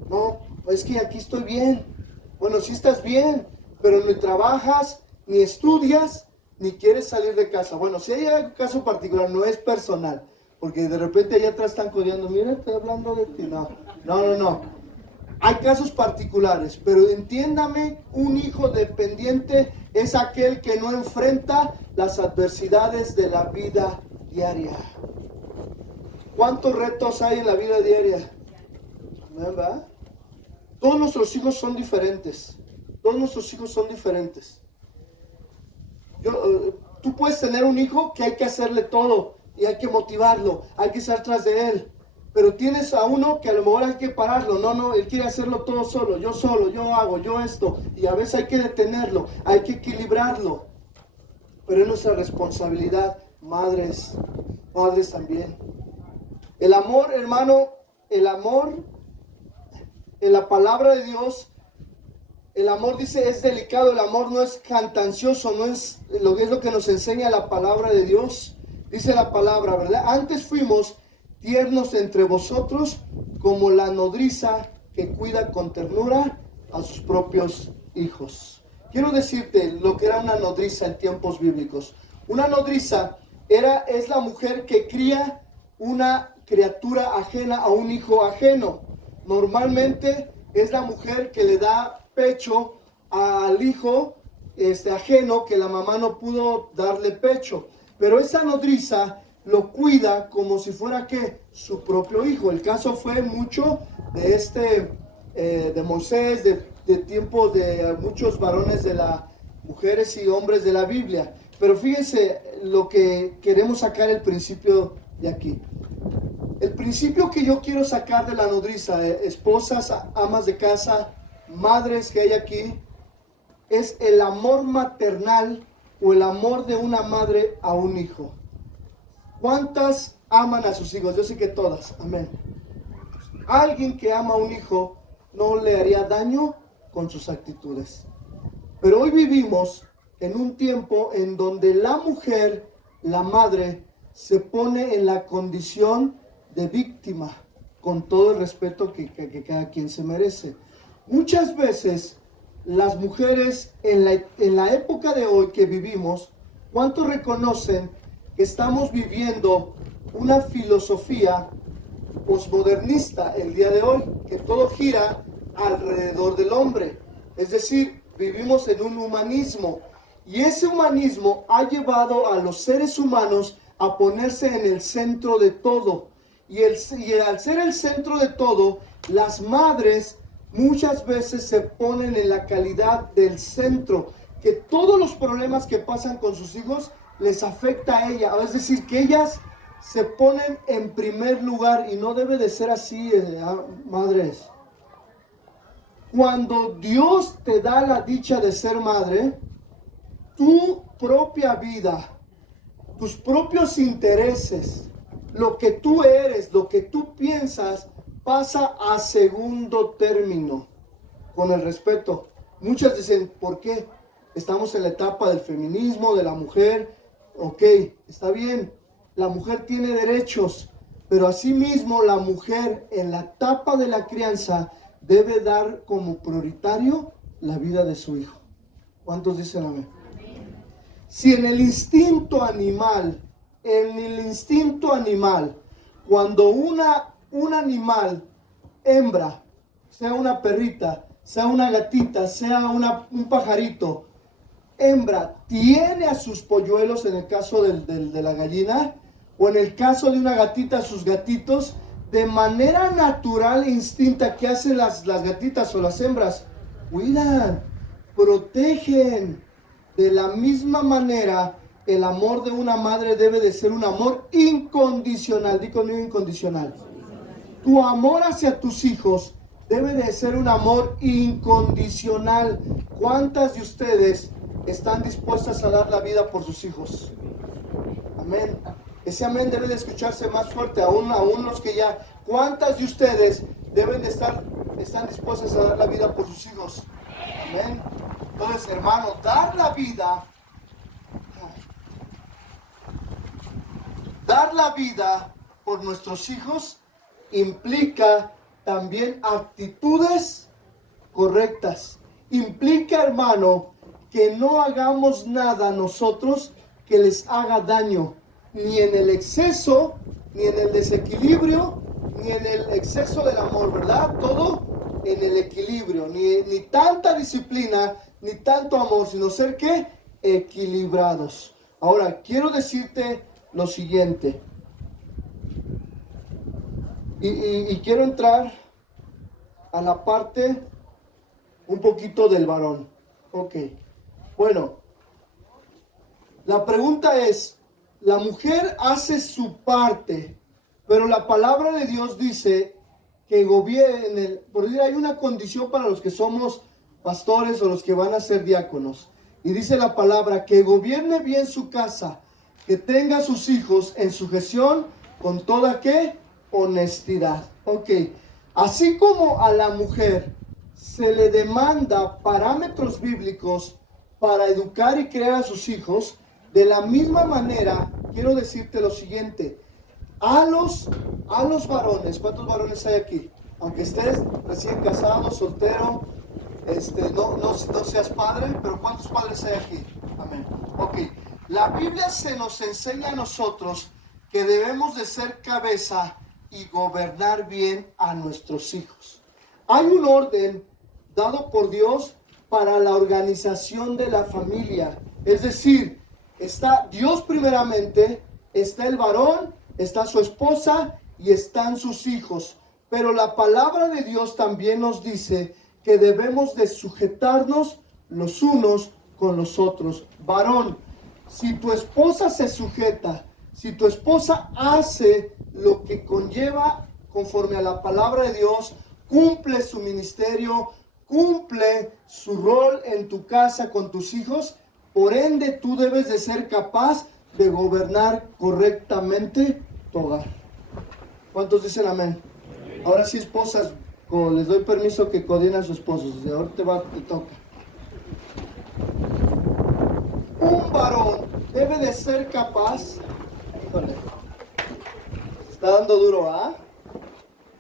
No, es que aquí estoy bien. Bueno, sí estás bien, pero ni trabajas, ni estudias, ni quieres salir de casa. Bueno, si hay algún caso particular, no es personal, porque de repente allá atrás están codeando, mira, estoy hablando de ti. No. Hay casos particulares, pero entiéndame, un hijo dependiente es aquel que no enfrenta las adversidades de la vida diaria. ¿Cuántos retos hay en la vida diaria? ¿Verdad? Todos nuestros hijos son diferentes. Todos nuestros hijos son diferentes. Tú puedes tener un hijo que hay que hacerle todo y hay que motivarlo, hay que estar tras de él. Pero tienes a uno que a lo mejor hay que pararlo. No, él quiere hacerlo todo solo, yo hago, yo esto. Y a veces hay que detenerlo, hay que equilibrarlo. Pero es nuestra responsabilidad, madres, padres también. El amor, hermano, el amor, en la palabra de Dios, el amor dice es delicado, el amor no es jactancioso, no es lo que nos enseña la palabra de Dios. Dice la palabra, ¿verdad? Antes fuimos tiernos entre vosotros como la nodriza que cuida con ternura a sus propios hijos. Quiero decirte lo que era una nodriza en tiempos bíblicos. Una nodriza es la mujer que cría una criatura ajena a un hijo ajeno. Normalmente es la mujer que le da pecho al hijo ajeno que la mamá no pudo darle pecho. Pero esa nodriza lo cuida como si fuera ¿qué? Su propio hijo. El caso fue mucho de Moisés, de tiempos de muchos varones de la mujeres y hombres de la Biblia. Pero fíjense lo que queremos sacar el principio de aquí. El principio que yo quiero sacar de la nodriza, esposas, amas de casa, madres que hay aquí, es el amor maternal o el amor de una madre a un hijo. ¿Cuántas aman a sus hijos? Yo sé que todas, amén. Alguien que ama a un hijo no le haría daño con sus actitudes. Pero hoy vivimos en un tiempo en donde la mujer, la madre, se pone en la condición de víctima, con todo el respeto que cada quien se merece. Muchas veces las mujeres en la época de hoy que vivimos, ¿cuántos reconocen que estamos viviendo una filosofía posmodernista el día de hoy? Que todo gira alrededor del hombre. Es decir, vivimos en un humanismo. Y ese humanismo ha llevado a los seres humanos a ponerse en el centro de todo. Y al ser el centro de todo, las madres muchas veces se ponen en la calidad del centro, que todos los problemas que pasan con sus hijos les afecta a ella, es decir, que ellas se ponen en primer lugar y no debe de ser así, madres. Cuando Dios te da la dicha de ser madre, tu propia vida, tus propios intereses, lo que tú eres, lo que tú piensas, pasa a segundo término, con el respeto. Muchas dicen, ¿por qué? Estamos en la etapa del feminismo, de la mujer. Ok, está bien, la mujer tiene derechos, pero asimismo la mujer en la etapa de la crianza debe dar como prioritario la vida de su hijo. ¿Cuántos dicen amén? Si en el instinto animal, cuando un animal, hembra, sea una perrita, sea una gatita, sea un pajarito, hembra, tiene a sus polluelos, en el caso de la gallina, o en el caso de una gatita, a sus gatitos, de manera natural e instinta, ¿qué hacen las gatitas o las hembras? Cuidan, protegen. De la misma manera, el amor de una madre debe de ser un amor incondicional. Di conmigo, incondicional. Tu amor hacia tus hijos debe de ser un amor incondicional. ¿Cuántas de ustedes están dispuestas a dar la vida por sus hijos? Amén. Ese amén debe de escucharse más fuerte, aún los que ya. ¿Cuántas de ustedes están dispuestas a dar la vida por sus hijos? Amén. Entonces, hermano, dar la vida por nuestros hijos implica también actitudes correctas. Implica, hermano, que no hagamos nada nosotros que les haga daño, ni en el exceso, ni en el desequilibrio, ni en el exceso del amor, ¿verdad? Todo en el equilibrio, ni tanta disciplina, ni tanto amor, sino ser ¿qué? Equilibrados. Ahora, quiero decirte lo siguiente. Y quiero entrar a la parte un poquito del varón. Ok. Bueno, la pregunta es, la mujer hace su parte, pero la palabra de Dios dice que gobierne, por decir, hay una condición para los que somos pastores o los que van a ser diáconos. Y dice la palabra, que gobierne bien su casa, que tenga a sus hijos en sujeción con toda ¿qué? Honestidad. Ok, así como a la mujer se le demanda parámetros bíblicos para educar y crear a sus hijos, de la misma manera, quiero decirte lo siguiente, a los varones, ¿cuántos varones hay aquí? Aunque estés recién casado, soltero, no seas padre, pero ¿cuántos padres hay aquí? Amén. Ok, la Biblia se nos enseña a nosotros que debemos de ser cabeza y gobernar bien a nuestros hijos. Hay un orden dado por Dios para la organización de la familia. Es decir, está Dios primeramente, está el varón, está su esposa y están sus hijos. Pero la palabra de Dios también nos dice que debemos de sujetarnos los unos con los otros. Varón, si tu esposa se sujeta, si tu esposa hace lo que conlleva conforme a la palabra de Dios, cumple su ministerio, cumple su rol en tu casa con tus hijos, por ende tú debes de ser capaz de gobernar correctamente tu hogar. ¿Cuántos dicen amén? Ahora sí, esposas, les doy permiso que codien a sus esposos. De ahora te toca. Un varón debe de ser capaz. Híjole, está dando duro, ¿ah?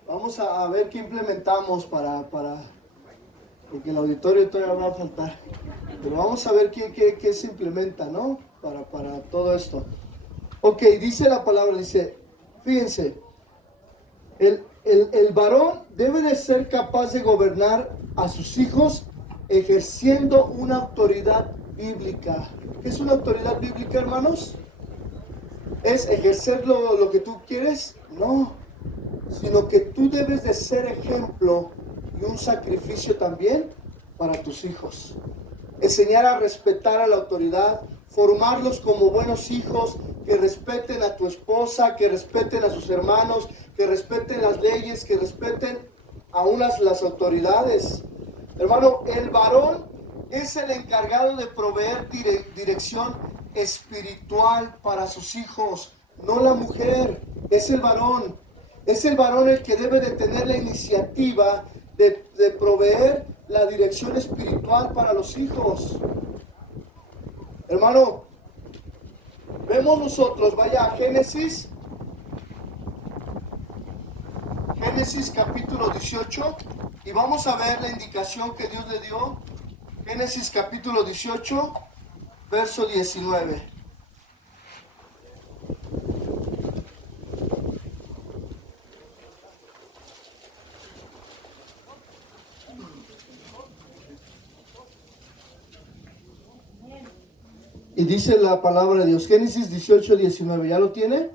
Vamos a ver qué implementamos para porque el auditorio todavía va a faltar. Pero vamos a ver qué se implementa, ¿no? Para todo esto. Ok, dice la palabra, dice, fíjense, el varón debe de ser capaz de gobernar a sus hijos ejerciendo una autoridad bíblica. ¿Qué es una autoridad bíblica, hermanos? ¿Es ejercer lo que tú quieres? No, sino que tú debes de ser ejemplo y un sacrificio también para tus hijos. Enseñar a respetar a la autoridad, formarlos como buenos hijos, que respeten a tu esposa, que respeten a sus hermanos, que respeten las leyes, que respeten aún las autoridades. Hermano, el varón es el encargado de proveer dirección espiritual para sus hijos, no la mujer, es el varón. Es el varón el que debe de tener la iniciativa de proveer la dirección espiritual para los hijos. Hermano, vemos nosotros, vaya a Génesis capítulo 18, y vamos a ver la indicación que Dios le dio. Génesis capítulo 18, verso 19. Y dice la palabra de Dios, Génesis 18, 19, ¿ya lo tiene?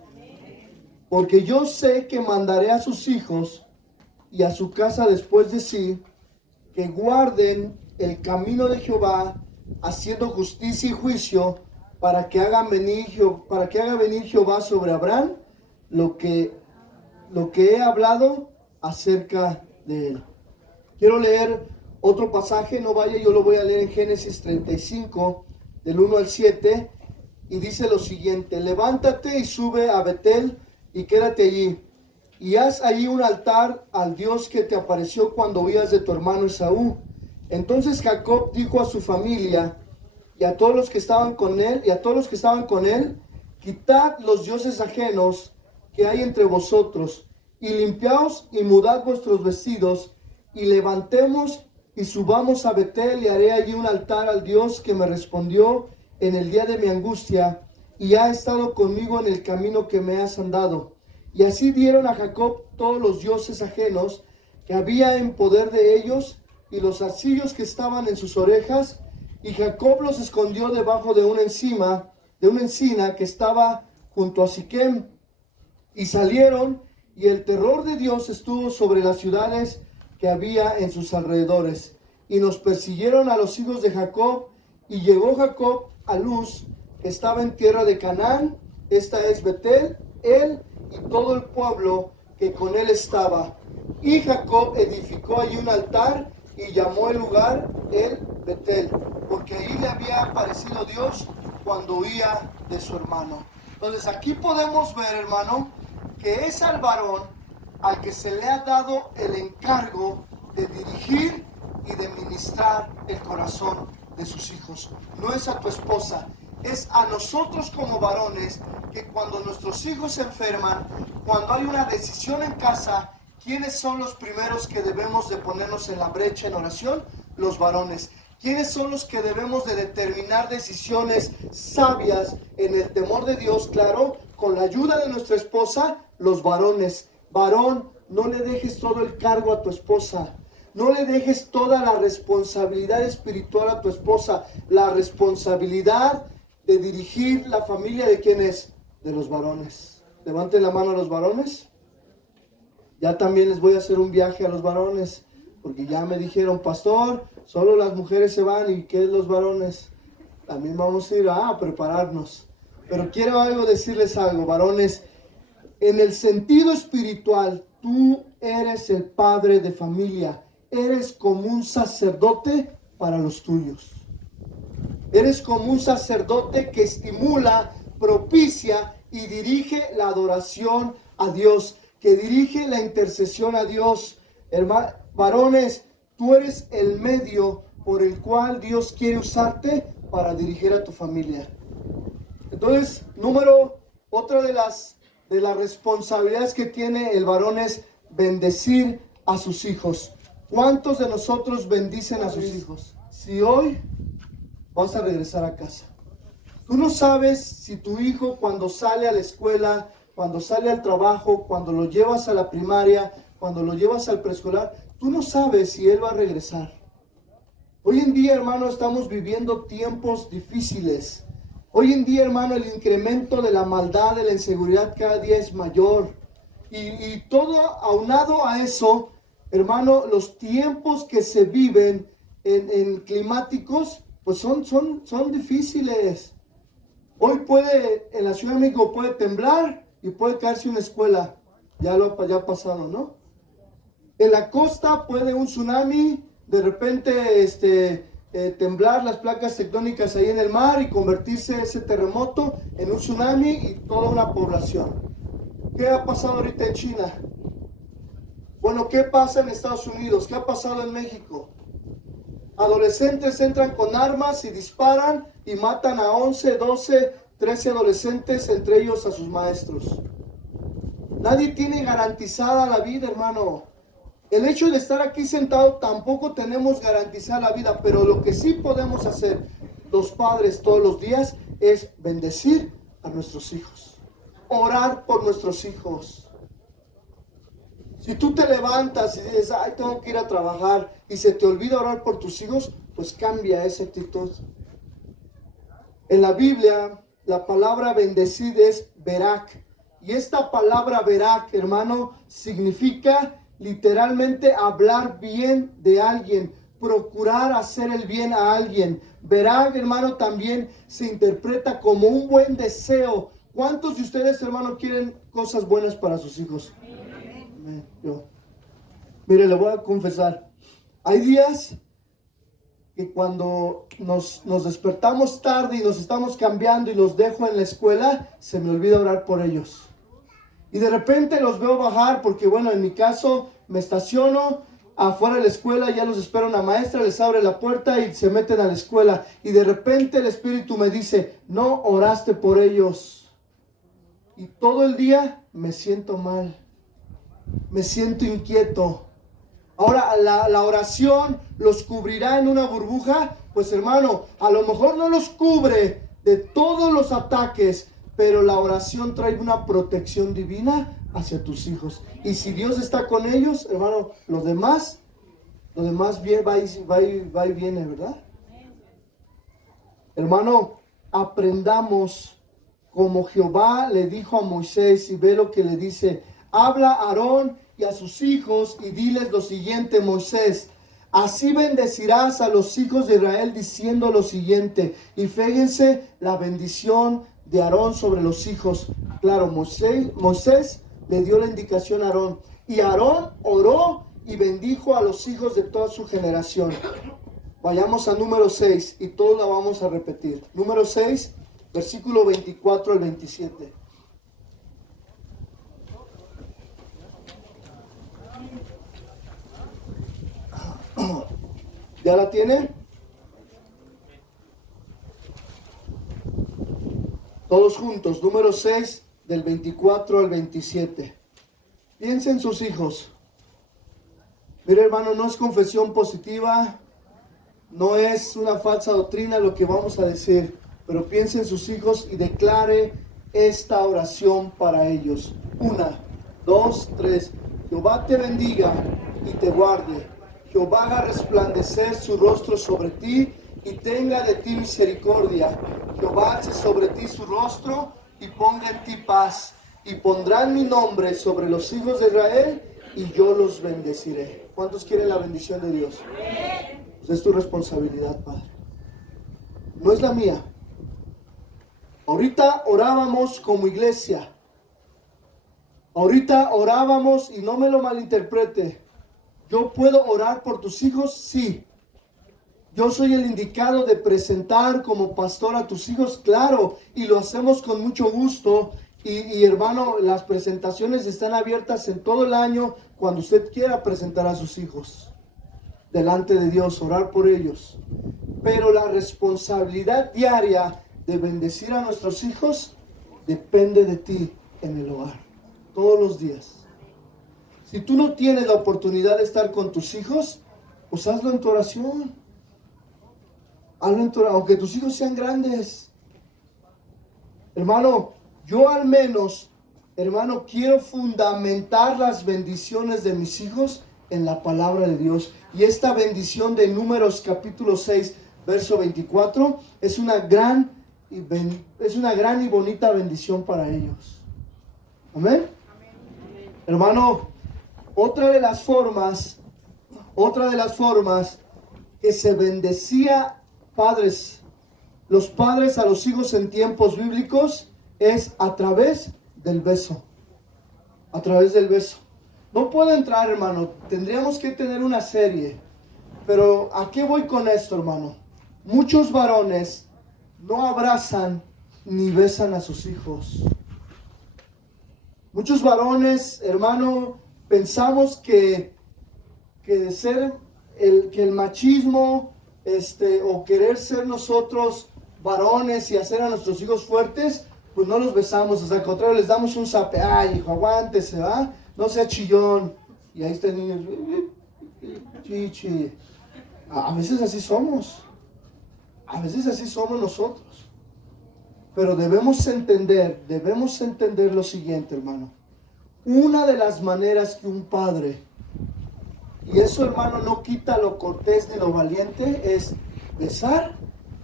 Porque yo sé que mandaré a sus hijos y a su casa después de sí, que guarden el camino de Jehová, haciendo justicia y juicio, para que haga venir Jehová sobre Abraham lo que he hablado acerca de él. Quiero leer otro pasaje, no vaya, yo lo voy a leer en Génesis 35, del 1 al 7, y dice lo siguiente: levántate y sube a Betel y quédate allí, y haz allí un altar al Dios que te apareció cuando huías de tu hermano Esaú. Entonces Jacob dijo a su familia y a todos los que estaban con él, quitad los dioses ajenos que hay entre vosotros, y limpiaos y mudad vuestros vestidos, y levantemos y subamos a Betel, y haré allí un altar al Dios que me respondió en el día de mi angustia, y ha estado conmigo en el camino que me has andado. Y así dieron a Jacob todos los dioses ajenos que había en poder de ellos, y los arcillos que estaban en sus orejas, y Jacob los escondió debajo de una encina que estaba junto a Siquem. Y salieron, y el terror de Dios estuvo sobre las ciudades que había en sus alrededores, y nos persiguieron a los hijos de Jacob, y llegó Jacob a Luz, que estaba en tierra de Canaán, esta es Betel, él y todo el pueblo que con él estaba. Y Jacob edificó allí un altar, y llamó el lugar el Betel, porque ahí le había aparecido Dios cuando huía de su hermano. Entonces aquí podemos ver, hermano, que es al varón al que se le ha dado el encargo de dirigir y de ministrar el corazón de sus hijos. No es a tu esposa, es a nosotros como varones, que cuando nuestros hijos se enferman, cuando hay una decisión en casa, ¿quiénes son los primeros que debemos de ponernos en la brecha en oración? Los varones. ¿Quiénes son los que debemos de determinar decisiones sabias en el temor de Dios? Claro, con la ayuda de nuestra esposa, los varones. Varón, no le dejes todo el cargo a tu esposa. No le dejes toda la responsabilidad espiritual a tu esposa. La responsabilidad de dirigir la familia, ¿de quién es? De los varones. Levanten la mano a los varones. Ya también les voy a hacer un viaje a los varones, porque ya me dijeron, pastor, solo las mujeres se van, ¿y qué es los varones? También vamos a ir a prepararnos. Pero quiero decirles algo, varones. En el sentido espiritual, tú eres el padre de familia. Eres como un sacerdote para los tuyos. Eres como un sacerdote que estimula, propicia y dirige la adoración a Dios, que dirige la intercesión a Dios. Hermanos, varones, tú eres el medio por el cual Dios quiere usarte para dirigir a tu familia. Entonces, otra de las responsabilidades que tiene el varón es bendecir a sus hijos. ¿Cuántos de nosotros bendicen a sus hijos? Si hoy vas a regresar a casa, tú no sabes si tu hijo, cuando sale a la escuela, cuando sale al trabajo, cuando lo llevas a la primaria, cuando lo llevas al preescolar, tú no sabes si él va a regresar. Hoy en día, hermano, estamos viviendo tiempos difíciles. Hoy en día, hermano, el incremento de la maldad, de la inseguridad cada día es mayor. Y todo aunado a eso, Hermano, los tiempos que se viven en climáticos, pues son difíciles. Hoy en la Ciudad de México puede temblar y puede caerse una escuela. Ya ha pasado, ¿no? En la costa puede un tsunami, de repente temblar las placas tectónicas ahí en el mar y convertirse ese terremoto en un tsunami y toda una población. ¿Qué ha pasado ahorita en China? Bueno, ¿qué pasa en Estados Unidos? ¿Qué ha pasado en México? Adolescentes entran con armas y disparan y matan a 11, 12, 13 adolescentes, entre ellos a sus maestros. Nadie tiene garantizada la vida, hermano. El hecho de estar aquí sentado tampoco tenemos garantizada la vida, pero lo que sí podemos hacer los padres todos los días es bendecir a nuestros hijos, orar por nuestros hijos. Si tú te levantas y dices, ay, tengo que ir a trabajar y se te olvida orar por tus hijos, pues cambia esa actitud. En la Biblia, la palabra bendecir es Berak. Y esta palabra Berak, hermano, significa literalmente hablar bien de alguien, procurar hacer el bien a alguien. Berak, hermano, también se interpreta como un buen deseo. ¿Cuántos de ustedes, hermano, quieren cosas buenas para sus hijos? Yo. Mire, le voy a confesar. Hay días que cuando nos despertamos tarde y nos estamos cambiando y los dejo en la escuela, se me olvida orar por ellos. Y de repente los veo bajar porque, bueno, en mi caso me estaciono afuera de la escuela, ya los espera una maestra, les abre la puerta y se meten a la escuela. Y de repente el Espíritu me dice, no oraste por ellos. Y todo el día me siento mal. Me siento inquieto. Ahora, la oración los cubrirá en una burbuja. Pues hermano, a lo mejor no los cubre de todos los ataques, pero la oración trae una protección divina hacia tus hijos. Y si Dios está con ellos, hermano, lo demás bien, va y viene, ¿verdad? Hermano, aprendamos como Jehová le dijo a Moisés, y ve lo que le dice. Habla a Aarón y a sus hijos y diles lo siguiente, Moisés. Así bendecirás a los hijos de Israel diciendo lo siguiente. Y fíjense la bendición de Aarón sobre los hijos. Claro, Moisés le dio la indicación a Aarón. Y Aarón oró y bendijo a los hijos de toda su generación. Vayamos a número 6 y todos la vamos a repetir. Número 6, versículo 24 al 27. ¿Ya la tiene? Todos juntos, número 6, del 24 al 27. Piensa en sus hijos. Mira, hermano, no es confesión positiva, no es una falsa doctrina lo que vamos a decir, pero piensa en sus hijos y declare esta oración para ellos. 1, 2, 3. Jehová te bendiga y te guarde. Jehová haga resplandecer su rostro sobre ti y tenga de ti misericordia. Jehová alce sobre ti su rostro y ponga en ti paz. Y pondrán mi nombre sobre los hijos de Israel y yo los bendeciré. ¿Cuántos quieren la bendición de Dios? Pues es tu responsabilidad, Padre. No es la mía. Ahorita orábamos como iglesia. Ahorita orábamos, y no me lo malinterprete. ¿Yo puedo orar por tus hijos? Sí. ¿Yo soy el indicado de presentar como pastor a tus hijos? Claro, y lo hacemos con mucho gusto. Y hermano, las presentaciones están abiertas en todo el año cuando usted quiera presentar a sus hijos delante de Dios, orar por ellos. Pero la responsabilidad diaria de bendecir a nuestros hijos depende de ti en el hogar, todos los días. Si tú no tienes la oportunidad de estar con tus hijos, pues hazlo en tu oración. Hazlo en tu oración, aunque tus hijos sean grandes. Hermano, yo al menos, hermano, quiero fundamentar las bendiciones de mis hijos en la palabra de Dios. Y esta bendición de Números capítulo 6, verso 24, es una gran y bonita bendición para ellos. Amén. Hermano, otra de las formas otra de las formas que se bendecía los padres a los hijos en tiempos bíblicos es a través del beso. A través del beso. No puedo entrar, hermano. Tendríamos que tener una serie. Pero ¿a qué voy con esto, hermano? Muchos varones no abrazan ni besan a sus hijos. Muchos varones, hermano, pensamos que el machismo, o querer ser nosotros varones y hacer a nuestros hijos fuertes, pues no los besamos, hasta al contrario, les damos un zape. Ay, hijo, aguántese, ¿va? No sea chillón. Y ahí está el niño, chichi. A veces así somos. A veces así somos nosotros. Pero debemos entender lo siguiente, hermano. Una de las maneras que un padre, y eso, hermano, no quita lo cortés ni lo valiente, es besar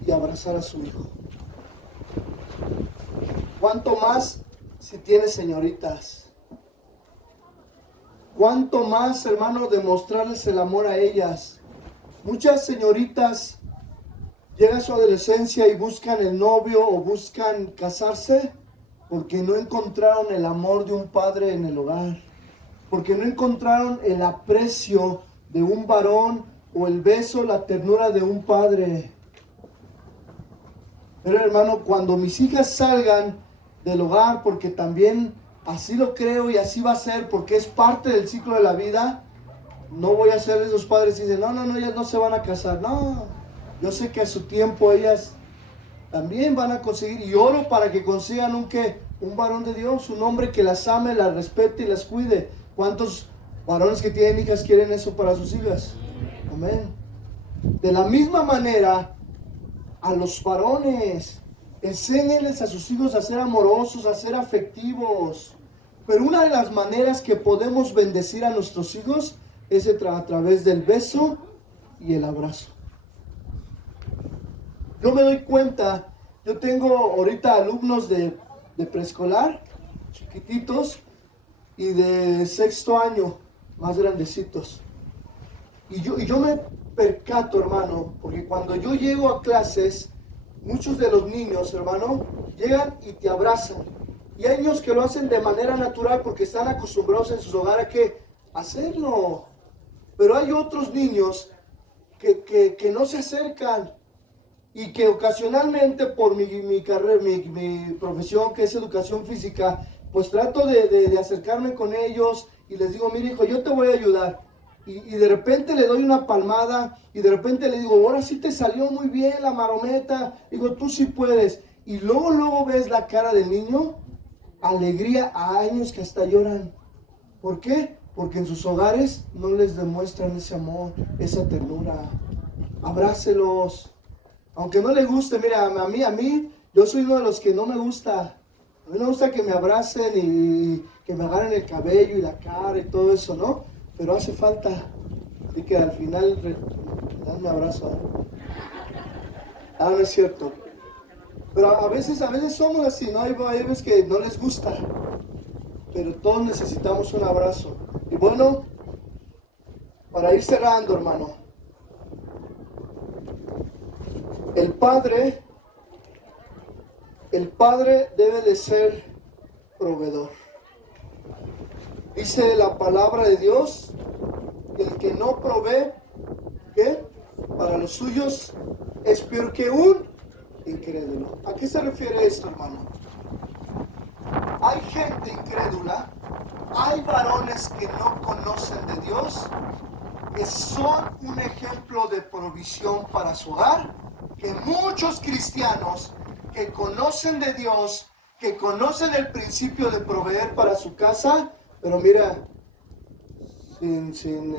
y abrazar a su hijo. ¿Cuánto más si tiene señoritas? ¿Cuánto más, hermano, demostrarles el amor a ellas? Muchas señoritas llegan a su adolescencia y buscan el novio o buscan casarse porque no encontraron el amor de un padre en el hogar, porque no encontraron el aprecio de un varón o el beso, la ternura de un padre. Pero, hermano, cuando mis hijas salgan del hogar, porque también así lo creo y así va a ser, porque es parte del ciclo de la vida, no voy a ser de esos padres y dicen, no, ellas no se van a casar. No, yo sé que a su tiempo ellas también van a conseguir, y oro para que consigan un varón de Dios, un hombre que las ame, las respete y las cuide. ¿Cuántos varones que tienen hijas quieren eso para sus hijas? Amén. De la misma manera, a los varones, enséñenles a sus hijos a ser amorosos, a ser afectivos. Pero una de las maneras que podemos bendecir a nuestros hijos es a través del beso y el abrazo. Yo me doy cuenta, yo tengo ahorita alumnos de preescolar, chiquititos, y de sexto año, más grandecitos. Y yo me percato, hermano, porque cuando yo llego a clases, muchos de los niños, hermano, llegan y te abrazan. Y hay niños que lo hacen de manera natural porque están acostumbrados en sus hogares a hacerlo. Pero hay otros niños que no se acercan y que ocasionalmente por mi carrera, mi profesión, que es educación física, pues trato de acercarme con ellos y les digo, mira hijo, yo te voy a ayudar. Y de repente le doy una palmada y de repente le digo, ahora sí te salió muy bien la marometa. Digo, tú sí puedes. Y luego ves la cara del niño, alegría, a años que hasta lloran. ¿Por qué? Porque en sus hogares no les demuestran ese amor, esa ternura. Abrácelos. Aunque no les guste, mira, a mí, yo soy uno de los que no me gusta. A mí me gusta que me abracen y que me agarren el cabello y la cara y todo eso, ¿no? Pero hace falta. Así que al final, dan un abrazo. No es cierto. Pero a veces somos así, ¿no? Hay veces que no les gusta. Pero todos necesitamos un abrazo. Y bueno, para ir cerrando, hermano. El padre debe de ser proveedor. Dice la palabra de Dios, el que no provee, ¿qué? Para los suyos es peor que un incrédulo. ¿A qué se refiere esto, hermano? Hay gente incrédula, hay varones que no conocen de Dios, que son un ejemplo de provisión para su hogar, que muchos cristianos que conocen de Dios, que conocen el principio de proveer para su casa, pero mira, sin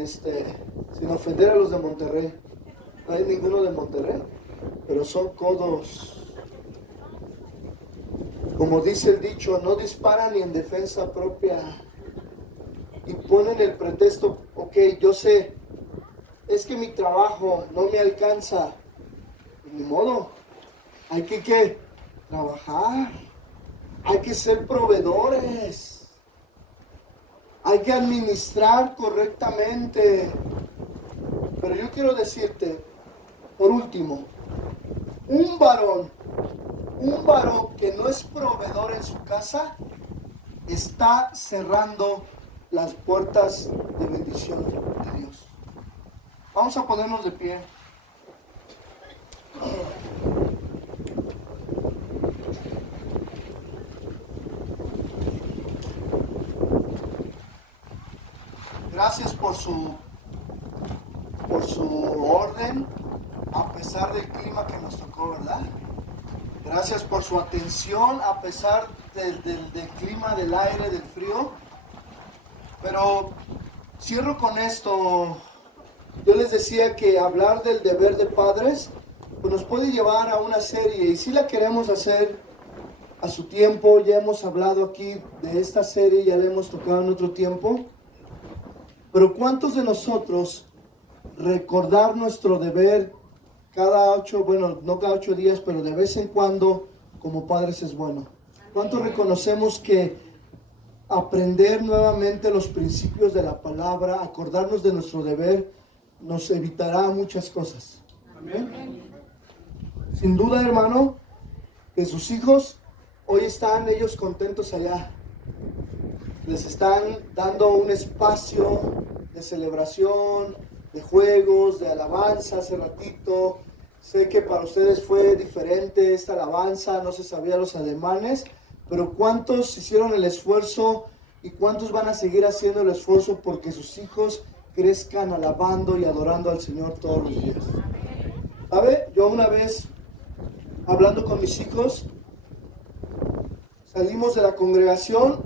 ofender a los de Monterrey, no hay ninguno de Monterrey, pero son codos. Como dice el dicho, no disparan ni en defensa propia. Y ponen el pretexto, ok, yo sé, es que mi trabajo no me alcanza. Ni modo, hay que trabajar, hay que ser proveedores, hay que administrar correctamente. Pero yo quiero decirte, por último, un varón que no es proveedor en su casa, está cerrando las puertas de bendición de Dios. Vamos a ponernos de pie. Gracias por su orden, a pesar del clima que nos tocó, ¿verdad? Gracias por su atención, a pesar del clima, del aire, del frío. Pero cierro con esto. Yo les decía que hablar del deber de padres pues nos puede llevar a una serie, y si la queremos hacer a su tiempo. Ya hemos hablado aquí de esta serie, ya la hemos tocado en otro tiempo. Pero ¿cuántos de nosotros recordar nuestro deber cada 8, bueno, no cada 8 días, pero de vez en cuando como padres es bueno? ¿Cuántos reconocemos que aprender nuevamente los principios de la palabra, acordarnos de nuestro deber, nos evitará muchas cosas? Amén. Sin duda, hermano, que sus hijos hoy están ellos contentos allá. Les están dando un espacio de celebración, de juegos, de alabanza hace ratito. Sé que para ustedes fue diferente esta alabanza, no se sabía los alemanes, pero ¿cuántos hicieron el esfuerzo y cuántos van a seguir haciendo el esfuerzo porque sus hijos crezcan alabando y adorando al Señor todos los días? ¿Sabe? Yo una vez, hablando con mis hijos, salimos de la congregación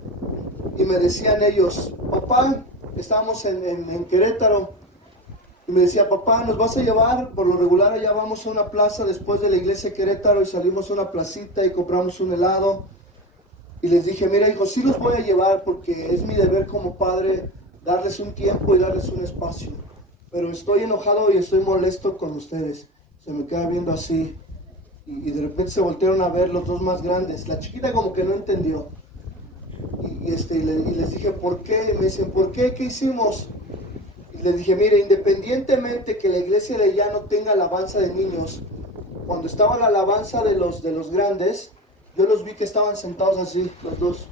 y me decían ellos, papá, estábamos en Querétaro, y me decía, papá, ¿nos vas a llevar? Por lo regular allá vamos a una plaza después de la iglesia de Querétaro y salimos a una placita y compramos un helado. Y les dije, mira hijo, sí los voy a llevar porque es mi deber como padre darles un tiempo y darles un espacio. Pero estoy enojado y estoy molesto con ustedes. Se me queda viendo así. Y de repente se voltearon a ver los dos más grandes. La chiquita como que no entendió. Y les dije, ¿por qué? Y me dicen, ¿por qué? ¿Qué hicimos? Y les dije, mire, independientemente que la iglesia de allá no tenga alabanza de niños, cuando estaba la alabanza de los grandes, yo los vi que estaban sentados así, los dos,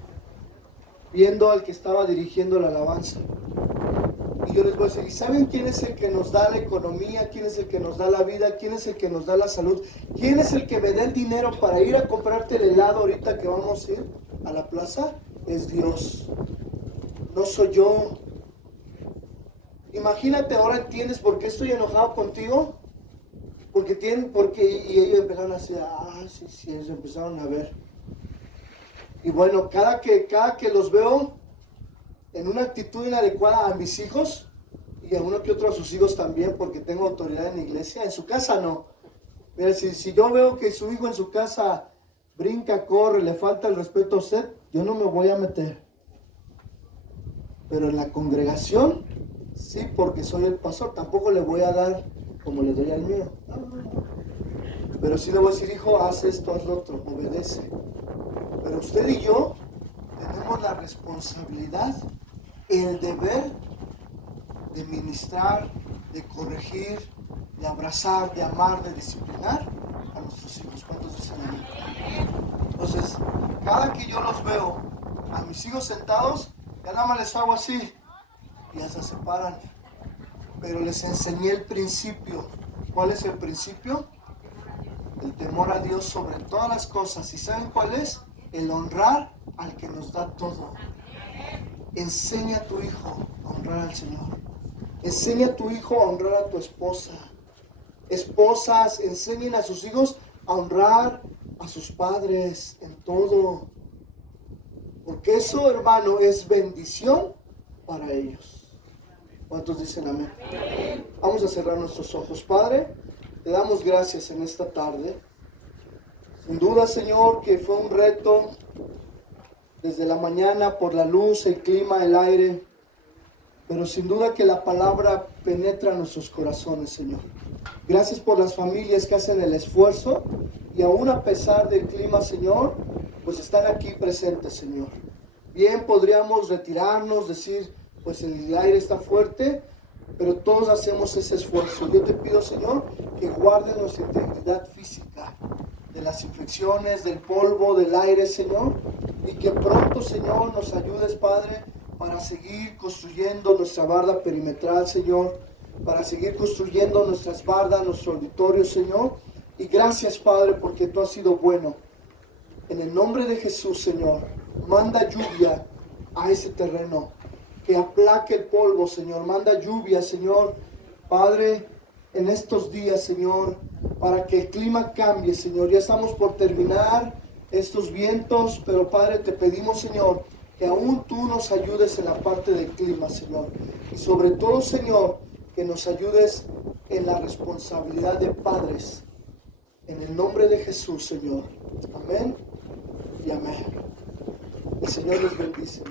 viendo al que estaba dirigiendo la alabanza. Y yo les voy a decir, ¿y saben quién es el que nos da la economía? ¿Quién es el que nos da la vida? ¿Quién es el que nos da la salud? ¿Quién es el que me da el dinero para ir a comprarte el helado ahorita que vamos a ir a la plaza? Es Dios, no soy yo. Imagínate, ahora entiendes por qué estoy enojado contigo. Y ellos empezaron a decir, sí, ellos empezaron a ver. Y bueno, cada que los veo en una actitud inadecuada a mis hijos, y a uno que otro a sus hijos también, porque tengo autoridad en la iglesia, en su casa no. Mira, si yo veo que su hijo en su casa brinca, corre, le falta el respeto a usted, yo no me voy a meter. Pero en la congregación, sí, porque soy el pastor, tampoco le voy a dar como le doy al mío. Pero sí le voy a decir, hijo, haz esto, haz lo otro, obedece. Pero usted y yo tenemos la responsabilidad, el deber de ministrar, de corregir, de abrazar, de amar, de disciplinar a nuestros hijos. ¿Cuántos dicen amén? Entonces, cada que yo los veo a mis hijos sentados, ya nada más les hago así y ya se separan. Pero les enseñé el principio. ¿Cuál es el principio? El temor a Dios sobre todas las cosas. ¿Y saben cuál es? El honrar al que nos da todo. Enseña a tu hijo a honrar al Señor. Enseña a tu hijo a honrar a tu esposa. Esposas, enseñen a sus hijos a honrar a sus padres en todo. Porque eso, hermano, es bendición para ellos. ¿Cuántos dicen amén? Vamos a cerrar nuestros ojos. Padre, te damos gracias en esta tarde. Sin duda, Señor, que fue un reto desde la mañana por la luz, el clima, el aire. Pero sin duda que la palabra penetra nuestros corazones, Señor. Gracias por las familias que hacen el esfuerzo y aún a pesar del clima, Señor, pues están aquí presentes, Señor. Bien, podríamos retirarnos, decir, pues el aire está fuerte, pero todos hacemos ese esfuerzo. Yo te pido, Señor, que guardes nuestra integridad física de las infecciones, del polvo, del aire, Señor, y que pronto, Señor, nos ayudes, Padre, para seguir construyendo nuestra barda perimetral, Señor, para seguir construyendo nuestras bardas, nuestro auditorio, Señor. Y gracias, Padre, porque tú has sido bueno. En el nombre de Jesús, Señor, manda lluvia a ese terreno, que aplaque el polvo, Señor. Manda lluvia, Señor, Padre, en estos días, Señor, para que el clima cambie, Señor. Ya estamos por terminar estos vientos, pero Padre, te pedimos, Señor, que aún tú nos ayudes en la parte del clima, Señor. Y sobre todo, Señor, que nos ayudes en la responsabilidad de padres. En el nombre de Jesús, Señor. Amén y amén. El Señor les bendice.